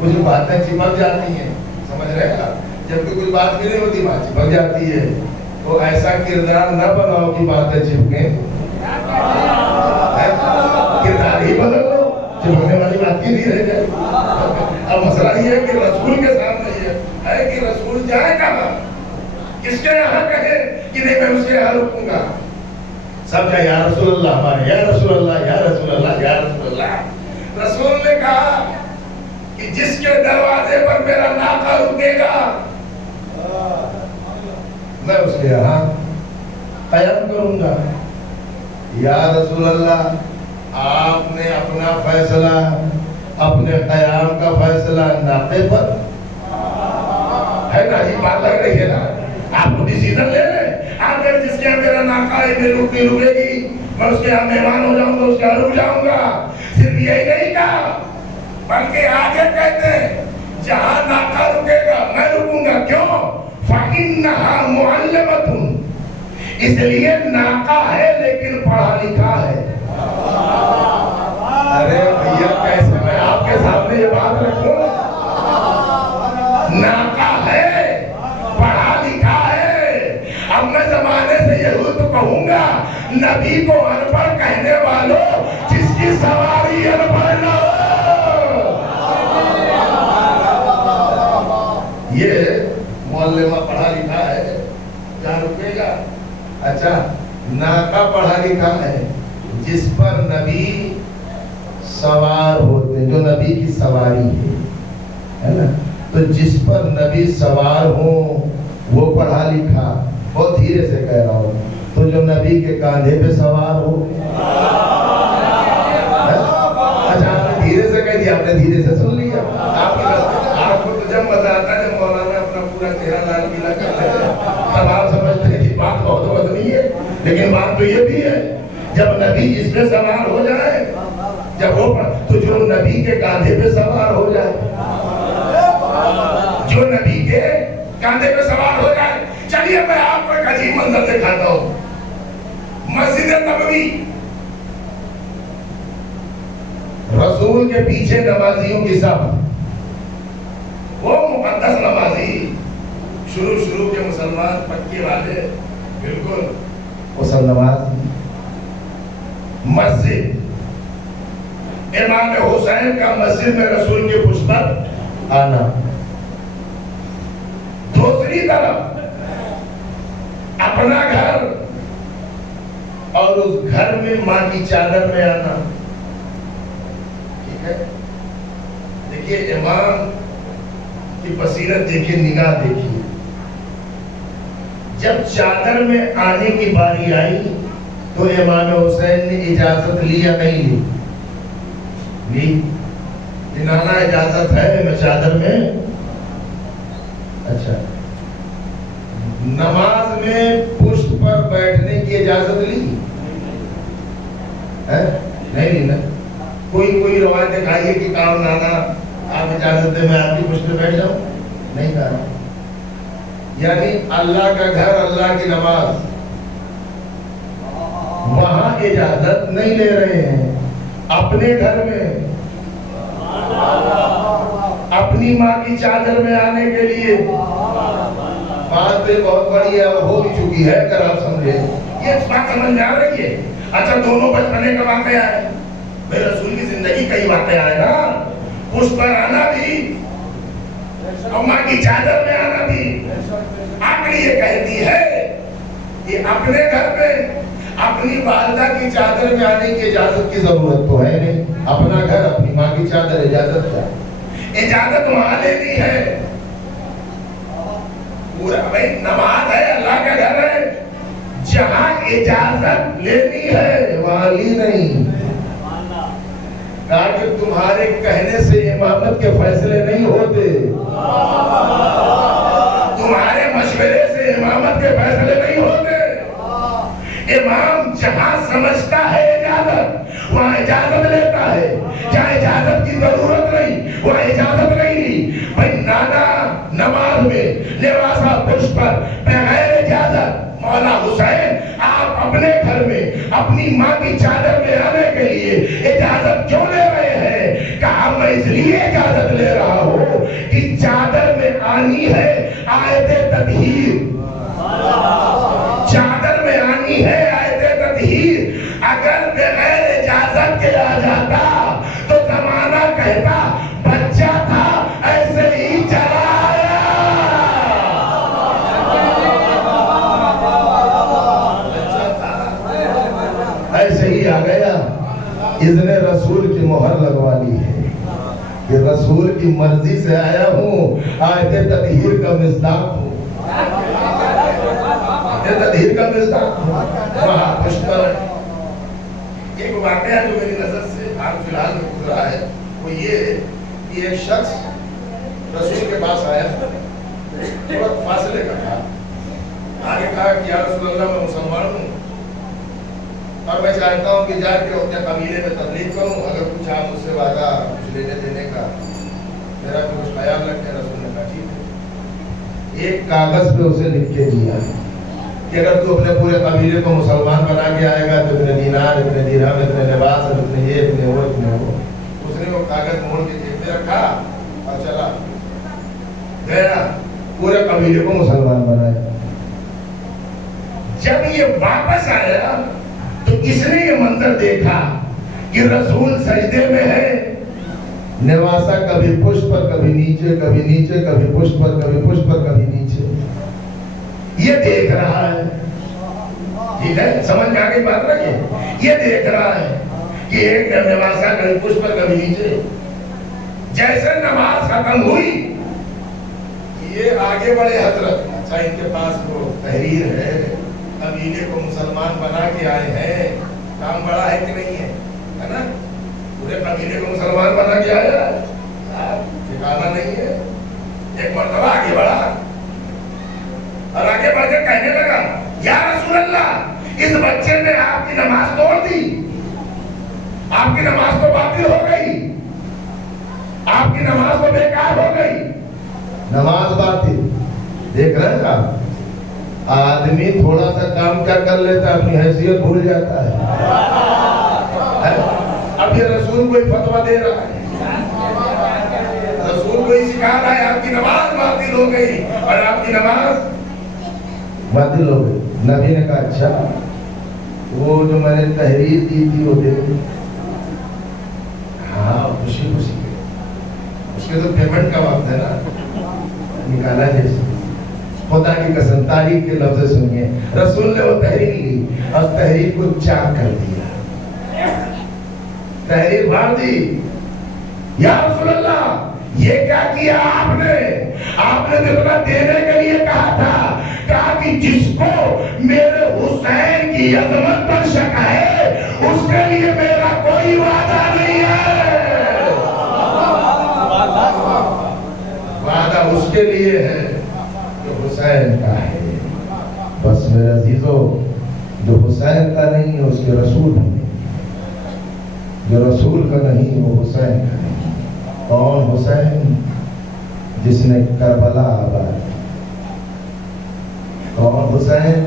کچھ باتیں چپک جاتی ہیں، سمجھ رہے ہیں آپ؟ جبکہ کچھ بات بھی نہیں ہوتی، بات چپک جاتی ہے۔ تو ایسا کردار نہ بناؤ کہ باتیں چپکیں۔ کردار ہی بدل لو، چلونے والی بات کی نہیں رہ جائے. اب مسئلہ یہ ہے کہ رسول کے سامنے یہ ہے کہ رسول جائے کہاں، کس کے یہاں کہے کہ نہیں میں اس کے یہاں رکوں گا. سب کا یا رسول اللہ ہمارے، یا رسول اللہ، یا رسول اللہ، یا رسول اللہ. رسول نے کہا کہ جس کے دروازے پر میرا ناقہ رکے گا میں اس کے یہاں قیام کروں گا. یا رسول اللہ، آپ نے اپنا فیصلہ، اپنے قیام کا فیصلہ ناقے پر ہے نا، یہ بات لگ رہی ہے نا. آپ کو ڈیسیزن لے لیں، آپ اگر جس کے یہاں میرا ناقہ ہے میری روٹی رکے گی میں اس کے یہاں مہمان ہو جاؤں گا، اس کے یہاں رک جاؤں گا. صرف یہی نہیں کہا بلکہ آگے کہتے ہیں جہاں ناقہ رکے گا میں رکوں گا. کیوں؟ فَإِنَّهَا مُعَلَّمَةٌ، اس لیے ناقہ ہے لیکن پڑھا لکھا ہے. ارے بھیا کیسے میں آپ کے سامنے یہ بات رکھوں؟ ناقہ ہے، پڑھا لکھا ہے. اب میں زمانے سے یہ تو کہوں گا نبی کو ان پڑھ کہنے والوں جس کی سواری ان پڑھ نہ ہو. یہ معلمہ پڑھا لکھا ہے جہاں رکے گا. اچھا ناقہ پڑھا لکھا ہے جس پر نبی سوار ہوتے ہیں، جو نبی کی سواری ہے نا. تو جس پر نبی سوار ہوں وہ پڑھا لکھا. بہت دھیرے سے کہہ رہا ہوں. تو جو نبی کے کاندھے پہ سوار ہو، اچھا آپ نے دھیرے سے کہہ دیا، آپ نے دھیرے سے سن لیا. آپ کو تو جب مزہ آتا ہے جب مولانا اپنا پورا چہرہ لال پیلا کر لیتے ہیں تب آپ سمجھتے ہیں کہ بات بہت وزنی ہے. لیکن بات تو یہ بھی ہے جب نبی جس پہ سوار ہو جائے، جب وہ تو جو نبی کے کاندھے پہ سوار ہو جائے، جو نبی کے کاندھے پہ سوار ہو جائے. چلیے میں آپ کو ایک عجیب منظر دکھاتا ہوں. مسجد نبوی، رسول کے پیچھے نمازیوں کی صف، وہ مقدس نمازی، شروع کے مسلمان پکے والے، بالکل مسلمان. مسجد امام حسین کا مسجد میں رسول کے پشت پر آنا. دوسری طرف اپنا گھر اور اس گھر میں ماں کی چادر میں آنا. ٹھیک ہے. دیکھیے امام کی بصیرت دیکھیے، نگاہ دیکھیے. جب چادر میں آنے کی باری آئی تو امام حسین نے اجازت لی یا نہیں لی؟ نانا اجازت ہے میں چادر میں. اچھا نماز میں پشت پر بیٹھنے کی اجازت لی؟ نہیں لی نا. کوئی روایت دکھائیے کہ کام نانا آپ اجازت دے میں آپ کی پشت پہ بیٹھ جاؤں؟ نہیں کہا. یعنی اللہ کا گھر، اللہ کی نماز، وہاں اجازت نہیں لے رہے ہیں. اپنے گھر میں اپنی ماں کی چادر میں آنے کے لیے بات پہ بہت بڑی ہے، ہو بھی چکی ہے اگر آپ سمجھے. یہ بات سمجھ میں آ رہی ہے. اچھا دونوں بچپنے کا واقعہ ہے. میرے رسول کی زندگی کا ہی واقعہ ہے نا. اس پر آنا بھی اور ماں کی چادر میں آنا بھی. عقل یہ کہتی ہے کہ اپنے گھر میں اپنی والدہ کی چادر میں آنے کی اجازت کی ضرورت تو ہے نہیں. اپنا گھر، اپنی ماں کی چادر، اجازت کیا؟ اجازت وہاں لینی ہے. پورا بھائی نماز ہے، اللہ کا گھر ہے، جہاں اجازت لینی ہے وہاں لی نہیں. کہا کہ تمہارے کہنے سے امامت کے فیصلے نہیں ہوتے، تمہارے مشورے سے امامت کے فیصلے نہیں ہوتے. امام جہاں سمجھتا ہے اجازت وہاں اجازت لیتا ہے، جہاں اجازت کی ضرورت نہیں وہاں اجازت نہیں لی. بھائی نانا نماز میں لباسا پشت پر بغیر اجازت. مولا حسین آپ اپنے گھر میں اپنی ماں کی چادر میں آنے کے لیے اجازت کیوں لے رہے ہیں؟ کہا میں اس لیے اجازت لے رہا ہوں کہ چادر میں آنی ہے آیت تطہیر. چادر میں آنی ہے آیت تطہیر. اگر اذن رسول کی مہر لگوا لی ہے کہ رسول کی مرضی سے آیا ہوں، آیت تطہیر کا مصداق ہوں، آیت تطہیر کا مصداق ہوں۔ وہاں مشکل ایک واقعہ جو میری نظر سے حال فی الحال میں گزرا ہے وہ یہ کہ ایک شخص رسول کے پاس آیا، تھوڑا فاصلے کا تھا، آگے کہا کہ یا رسول اللہ میں مسلمان ہوں اور میں چاہتا ہوں کہ جا کے اپنے قبیلے میں تبلیغ کروں، اگر کچھ آپ مجھ سے وعدہ کچھ لینے دینے کا میرا بھی کچھ خیال رکھیں۔ رسول نے کہا ٹھیک ہے۔ ایک کاغذ پہ اسے لکھ کے دیا کہ اگر تو اپنے پورے قبیلے کو مسلمان بنا کے آئے گا تو اتنے دینار، اتنے درہم، اتنے لباس، اتنے یہ، اتنے وہ، اتنے وہ۔ اس نے وہ کاغذ موڑ کے جیب میں رکھا اور چلا گیا، پورے قبیلے کو مسلمان بنایا۔ جب یہ واپس آیا تو اس نے یہ منظر دیکھا کہ رسول سجدے میں ہے، نواسا کبھی پشت پر کبھی نیچے، کبھی نیچے، کبھی پشت پر کبھی پشت پر کبھی نیچے، یہ دیکھ رہا ہے۔ ٹھیک ہے، سمجھ میں آگئی بات رکھیے، یہ دیکھ رہا ہے کہ ایک نواسا کبھی پشت پر کبھی نیچے۔ جیسے نماز ختم ہوئی یہ آگے بڑھے حضرت، اچھا ان کے پاس وہ تحریر ہے، قبیلے کو مسلمان بنا کے آئے ہیں، کام بڑا ہے کہ نہیں ہے نا؟ پورے قبیلے کو مسلمان بنا کے آیا ہے، ٹھکانا نہیں ہے۔ ایک مرتبہ آگے بڑھا اور آگے بڑھ کے کہنے لگا یا رسول اللہ اس بچے نے آپ کی نماز توڑ دی، آپ کی نماز تو باطل ہو گئی، آپ کی نماز تو بیکار ہو گئی۔ نماز باطل، دیکھ رہے ہیں آپ، آدمی تھوڑا سا کام کیا کر لیتا ہے، اپنی حیثیت بھول جاتا ہے۔ اب یہ رسول کوئی فتویٰ دے رہا ہے، رسول کوئی سکھا رہا ہے آپ کی نماز باطل ہو گئی اور آپ کی نماز باطل ہو گئی۔ نبی نے کہا اچھا وہ جو میں نے تحریر دی تھی وہ دے دی؟ ہاں خوشی خوشی، اس کے تو پیمنٹ کا وقت ہے نا، نکالا جیسے۔ خدا کی قسم تاریخ کے لفظ سنیے، رسول نے وہ تحریر لی اور تحریر کو چاک کر دیا، تحریر بھاڑ دی۔ یا رسول اللہ یہ کیا کیا آپ نے جتنا دینے کے لیے کہا تھا، کہا کہ جس کو میرے حسین کی عظمت پر شک ہے اس کے لیے میرا کوئی وعدہ نہیں ہے، وعدہ اس کے لیے ہے حسین کا ہے۔ بس میرے عزیزو جو حسین کا نہیں ہے اس کے رسول نہیں، جو رسول کا نہیں وہ حسین کا نہیں۔ کون حسین؟ جس نے کربلا آباد، کون حسین؟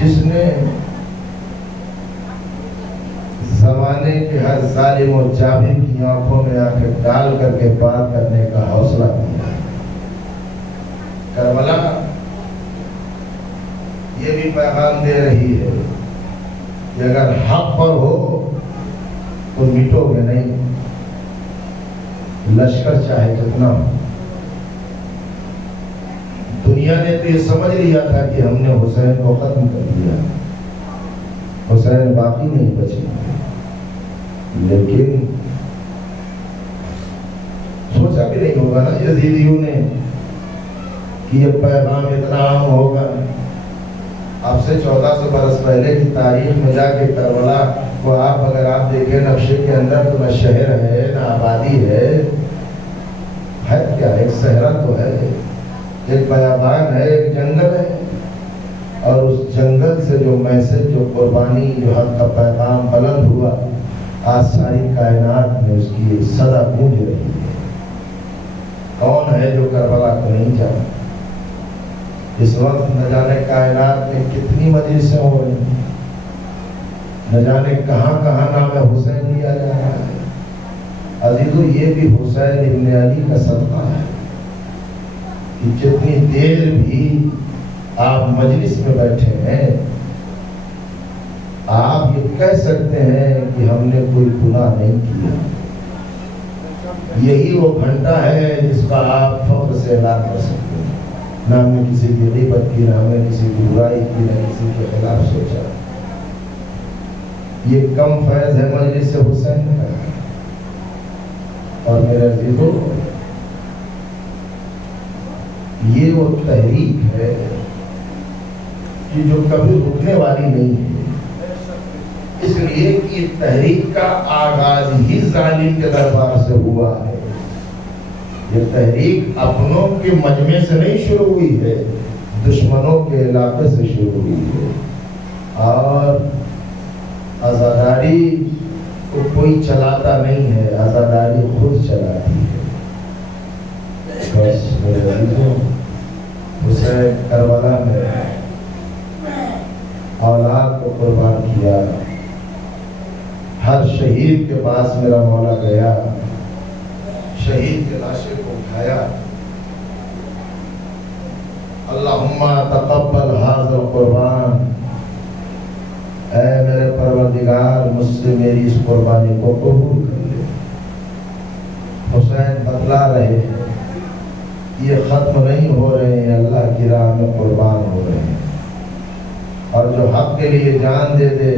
جس نے زمانے کے ہر ظالم و جابر کی آنکھوں میں آنکھیں ڈال کر کے بات کرنے کا حوصلہ دیا۔ کربلا یہ بھی پیغام دے رہی ہے کہ اگر حق پر ہو تو مٹو گے نہیں، لشکر چاہے کتنا ہو۔ دنیا نے تو یہ سمجھ لیا تھا کہ ہم نے حسین کو ختم کر دیا، حسین باقی نہیں بچے، لیکن سوچا بھی نہیں ہوگا نا یزیدیوں نے کہ یہ پیغام اتنا عام ہوگا۔ اب سے 1400 برس پہلے کی تاریخ میں جا کے کربلا کو اگر آپ دیکھیں نقشے کے اندر تو نہ شہر ہے نہ آبادی ہے کیا، ایک صحرا تو ہے، ایک بیابان ہے، ایک جنگل ہے، اور اس جنگل سے جو میسج، جو قربانی، جو حق کا پیغام بلند ہوا، آج ساری کائنات میں اس کی صدا گونج رہی ہے۔ کون ہے جو کربلا کو نہیں جانا؟ اس وقت نہ جانے کائنات میں کتنی مجلسیں ہو رہی ہیں، نہ جانے کہاں کہاں نام حسین لیا جا رہا ہے۔ عزیزو یہ بھی حسین ابن علی کا صدقہ ہے کہ جتنی دیر بھی آپ مجلس میں بیٹھے ہیں آپ یہ کہہ سکتے ہیں کہ ہم نے کوئی گناہ نہیں کیا۔ یہی وہ گھنٹہ ہے جس کا آپ فخر سے اعلان کر سکتے ہیں، نہ ہم نے کسی کی غیبت کی، نہ ہم نے کسی کی برائی کی، نہ کسی کے خلاف سوچا۔ یہ کم فیض ہے مجلس حسین کا؟ اور میرے عزیزو، یہ وہ تحریک ہے کہ جو کبھی رکنے والی نہیں ہے، اس لیے کہ تحریک کا آغاز ہی ظالم کے دربار سے ہوا ہے۔ یہ تحریک اپنوں کے مجمع سے نہیں شروع ہوئی ہے، دشمنوں کے علاقے سے شروع ہوئی ہے، اور آزاداری کو کوئی چلاتا نہیں ہے، آزاداری خود چلاتی ہے۔ بس میرے عزیزوں، حسین کربلا میں اولاد کو قربان کیا، ہر شہید کے پاس میرا مولا گیا، شہید کے لاشے کو اٹھایا، اللہم تقبل ھذا القربان، اے میرے پروردگار مجھ سے میری اس قربانی کو قبول کر لے۔ حسین بتلا رہے ہیں یہ ختم نہیں ہو رہے ہیں، اللہ کی راہ میں قربان ہو رہے ہیں، اور جو حق کے لیے جان دے دے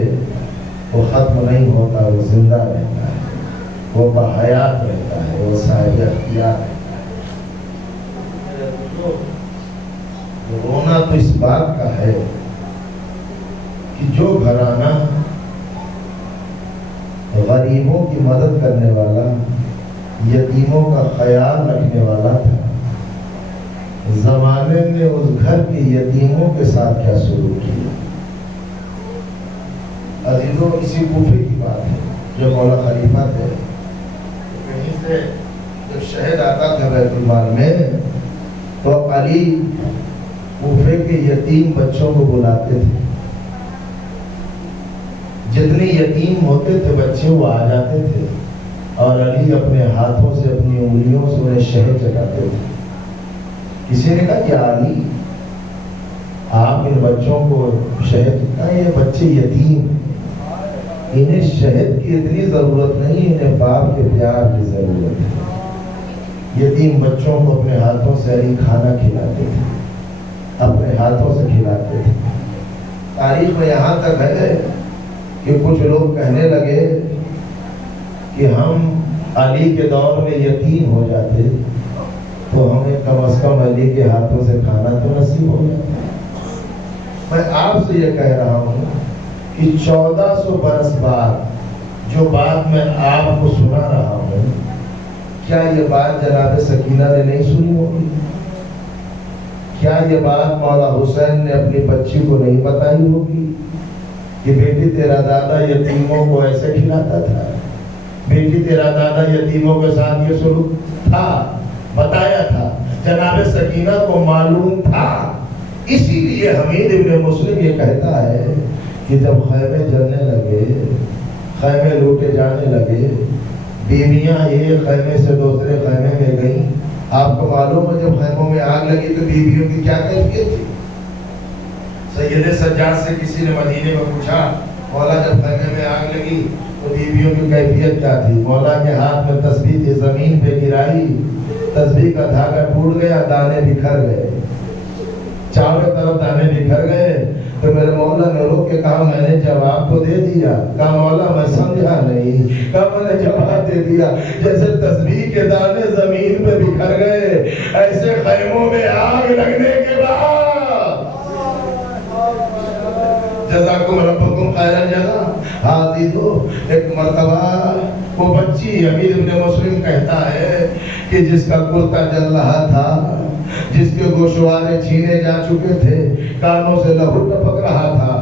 وہ ختم نہیں ہوتا، وہ زندہ رہتا ہے، وہ بحیات رہتا ہے، وہ صاحب اختیار رہتا ہے۔ رونا تو اس بات کا ہے کہ جو گھرانہ غریبوں کی مدد کرنے والا، یتیموں کا خیال رکھنے والا تھا، زمانے میں اس گھر کے یتیموں کے ساتھ کیا سلوک کیا۔ عزیزوں، اسی کوفے کی بات ہے، جو مولا خلیفہ تھے، کہیں سے جب شہد آتا تھا بیت المال میں تو علی کوفے کے یتیم بچوں کو بلاتے تھے، جتنے یتیم ہوتے تھے بچے وہ آ جاتے تھے، اور علی اپنے ہاتھوں سے اپنی انگلیوں سے انہیں شہد چٹاتے تھے۔ کسی نے کہا کہ علی آپ ان بچوں کو شہد، یہ بچے یتیم ہیں، انہیں شہد کی اتنی ضرورت نہیں، انہیں باپ کے پیار کی ضرورت ہے۔ یتیم بچوں کو اپنے ہاتھوں سے علی کھانا کھلاتے تھے، اپنے ہاتھوں سے کھلاتے تھے۔ تاریخ میں یہاں تک ہے کہ کچھ لوگ کہنے لگے کہ ہم علی کے دور میں یتیم ہو جاتے تو ہمیں کم از کم علی کے ہاتھوں سے کھانا تو نصیب ہو جاتا۔ میں آپ سے یہ کہہ رہا ہوں کہ 1400 برس بعد جو بات میں آپ کو سنا رہا ہوں، کیا یہ بات جناب سکینہ نے نہیں سنی ہوگی؟ کیا یہ بات مولا حسین نے اپنی بچی کو نہیں بتائی ہوگی کہ بیٹی تیرا دادا یتیموں کو ایسے کھلاتا تھا، بیٹی تیرا دادا یتیموں کے ساتھ یہ سلوک تھا، بتایا تھا، جناب سکینہ کو معلوم تھا۔ اسی لیے حمید ابن مسلم یہ کہتا ہے کہ جب خیمے جلنے لگے، خیمے لوٹے جانے لگے، بیویاں ایک خیمے سے دوسرے خیمے میں گئیں۔ آپ کو معلوم ہے جب خیموں میں آگ لگی تو بیویوں کی کیا کیفیت تھی؟ سید سجاد سے کسی نے مدینے میں پوچھا، مولا جب خیمے میں آگ لگی تو بیویوں کی کیفیت کیا تھی؟ مولا کے ہاتھ میں تسبیح تھی، زمین پہ گرائی، تسبیح کا دھاگا ٹوٹ گیا، دانے بکھر گئے، چاروں طرف دانے بکھر گئے۔ تو میرے مولا نے روک کے کہا، میں نے جواب تو دے دیا۔ کہا مولا میں سمجھا نہیں۔ کہا میں نے جواب دے دیا، جیسے تسبیح کے دانے زمین پہ بکھر گئے، ایسے خیموں میں آگ لگنے کے بعد جزاکم ربکم خیر الجزا۔ عزیزو، ایک مرتبہ وہ بچی امیر ابن مسلم کہتا ہے کہ جس کا کرتا جل رہا تھا، جس کے گوشوارے چھینے جا چکے تھے، کانوں سے لہو ٹپک رہا تھا،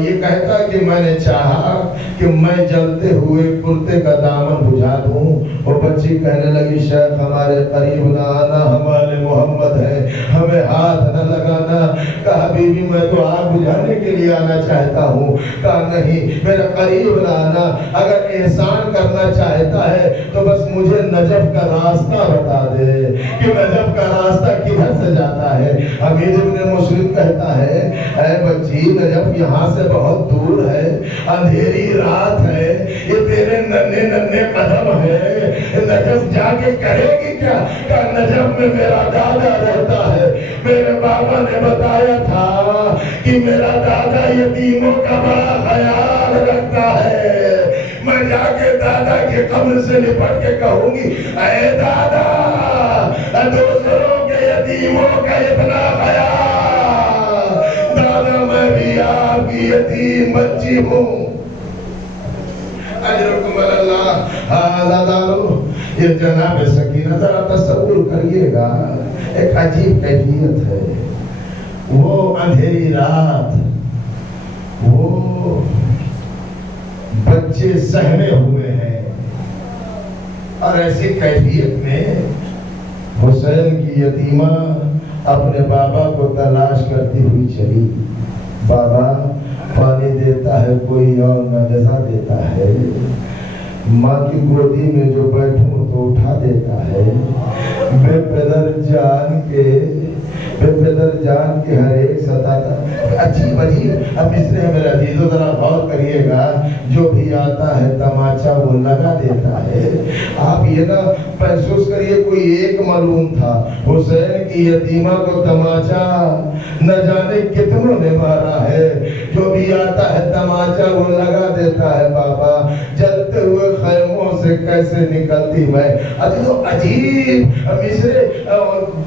یہ کہتا کہ میں نے چاہا کہ میں جلتے ہوئے کرتے کا دامن بجھا دوں۔ وہ بچی کہنے لگی، شیخ ہمارے قریب نہ آنا، ہمارے محمد ہے، ہمیں ہاتھ نہ لگانا۔ کہا بیوی میں تو آگ بجھانے کے لیے آنا چاہتا ہوں۔ کہا نہیں، میرے قریب نہ آنا، اگر احسان کرنا چاہتا ہے تو بس مجھے نجف کا راستہ بتا دے کہ نجف کا راستہ کدھر سے جاتا ہے۔ حمید ابن مسلم کہتا ہے، اے بچی نجف یہاں سے بہت دور ہے، اندھیری رات ہے، یہ تیرے ننھے اتنے قدم ہے، نجف جا کے کرے گی کیا؟ کہ نجف میں میرا دادا رہتا ہے، میرے بابا نے بتایا تھا کہ میرا دادا یتیموں کا بڑا خیال رکھتا ہے، میں جا کے دادا کے قبر سے لپٹ کے کہوں گی اے دادا دوسروں کے یتیموں کا اتنا خیال، دادا میں بھی آپ کی یتیم بچی ہوں۔ اجرکم اللہ۔ دادارو یہ جناب سکینہ ذرا تصور کریے گا، ایک عجیب کیفیت ہے، وہ اندھیری رات، وہ بچے سہمے ہوئے ہیں، اور ایسی کیفیت میں حسین کی یتیمہ اپنے بابا کو تلاش کرتی ہوئی چلی۔ بابا پانی دیتا ہے کوئی اور نہ غذا دیتا ہے، ماں کی گودی میں جو بیٹھوں تو اٹھا دیتا ہے، بے پدر جان کے ہر ایک ستاتا۔ عجیب عجیب اب اس نے میرے عزیزو ذرا غور کریے گا، جو بھی آتا ہے تماچا وہ لگا دیتا ہے۔ آپ یہ نہ محسوس کریے کوئی ایک معلوم تھا، حسین کی یتیمہ کو تماچا نہ جانے کتنوں نے مارا ہے، جو بھی آتا ہے تماچا وہ لگا دیتا ہے۔ بابا جلتے ہوئے خیموں سے کیسے نکلتی میں، عجیب مصرے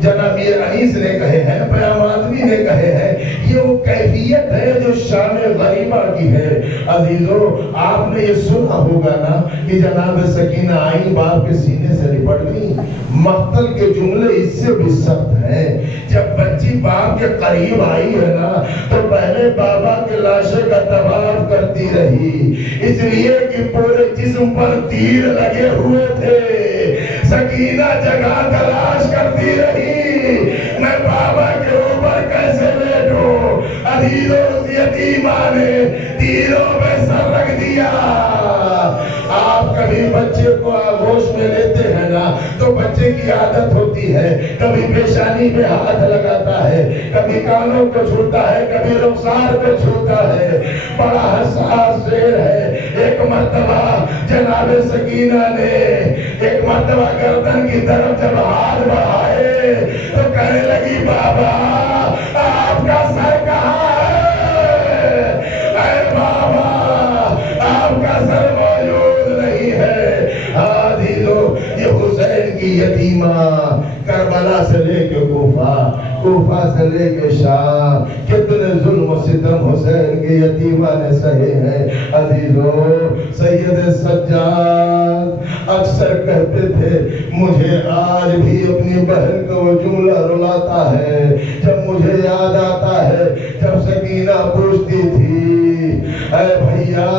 جناب میر انیس نے کہے ہیں، پیام آدمی نے کہے ہیں، یہ وہ کیفیت ہے جو شان غریبہ کی ہے۔ عزیزو آپ نے یہ سنا ہوگا نا کہ جناب سکینہ آئی باپ کے سینے سے لپٹ گئی، مقتل کے جملے اس سے بھی سخت ہیں۔ جب بچی باپ کے قریب آئی ہے نا تو پہلے بابا کے لاشے کا طواف کرتی رہی، اس لیے کہ پورے جسم پر تیر لگے ہوئے تھے۔ سکینہ جگہ تلاش کرتی رہی، میں بابا کے اوپر کیسے لیٹوں؟ عزیزو اس یتیمہ نے تیروں پہ سر رکھ دیا۔ آپ کبھی بچے کو آغوش میں لیتے ہیں نا تو بچے کی عادت ہوتی ہے، کبھی پیشانی پہ ہاتھ لگاتا ہے، کبھی کانوں کو چھوتا ہے، کبھی رخسار کو چھوتا ہے، بڑا حساس شیر ہے۔ ایک مرتبہ جناب سکینہ نے ایک مرتبہ گردن کی طرف جب ہاتھ بڑھائے تو کہنے لگی بابا آپ کا سر کہاں ہے؟ اے بابا آپ کا سر موجود نہیں ہے۔ عزیزو یہ حسین کی یتیمہ کربلا سے لے کے کوفہ سے لے کے شام، کتنے ظلم و ستم حسین کی یتیمہ نے سہے ہیں۔ عزیزو سید سجاد اکثر کہتے تھے مجھے آج بھی اپنی بہن کا وہ جملہ رلاتا ہے، جب مجھے یاد آتا ہے جب سکینہ پوچھتی تھی اے بھیا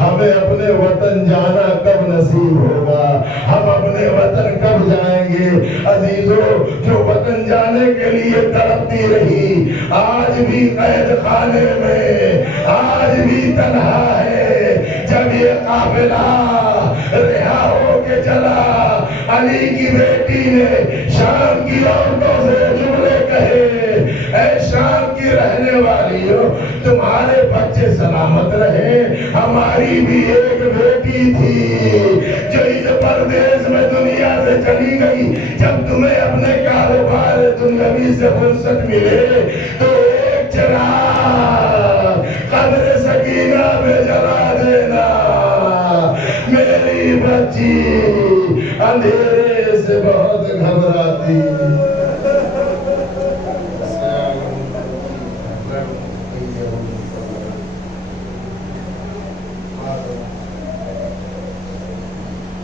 ہمیں اپنے وطن جانا کب نصیب ہوگا، ہم اپنے وطن کب جائیں گے؟ عزیزو جو وطن جانے کے لیے تڑپتی رہی آج بھی قید خانے میں، آج بھی تنہا ہے۔ جب یہ قافلہ رہا ہو کے چلا، علی کی بیٹی نے شام کی عورتوں سے جملے کہے، اے شام کی رہنے والیوں تمہارے بچے سلامت رہے، ہماری بھی ایک بیٹی تھی جو اس پردیس میں دنیا سے چلی گئی، جب تمہیں اپنے کاروبار دنیاوی سے فرصت ملے تو ایک چراغ قبر سکینہ میں جلا دینا، میری بچی اندھیرے سے بہت گھبراتی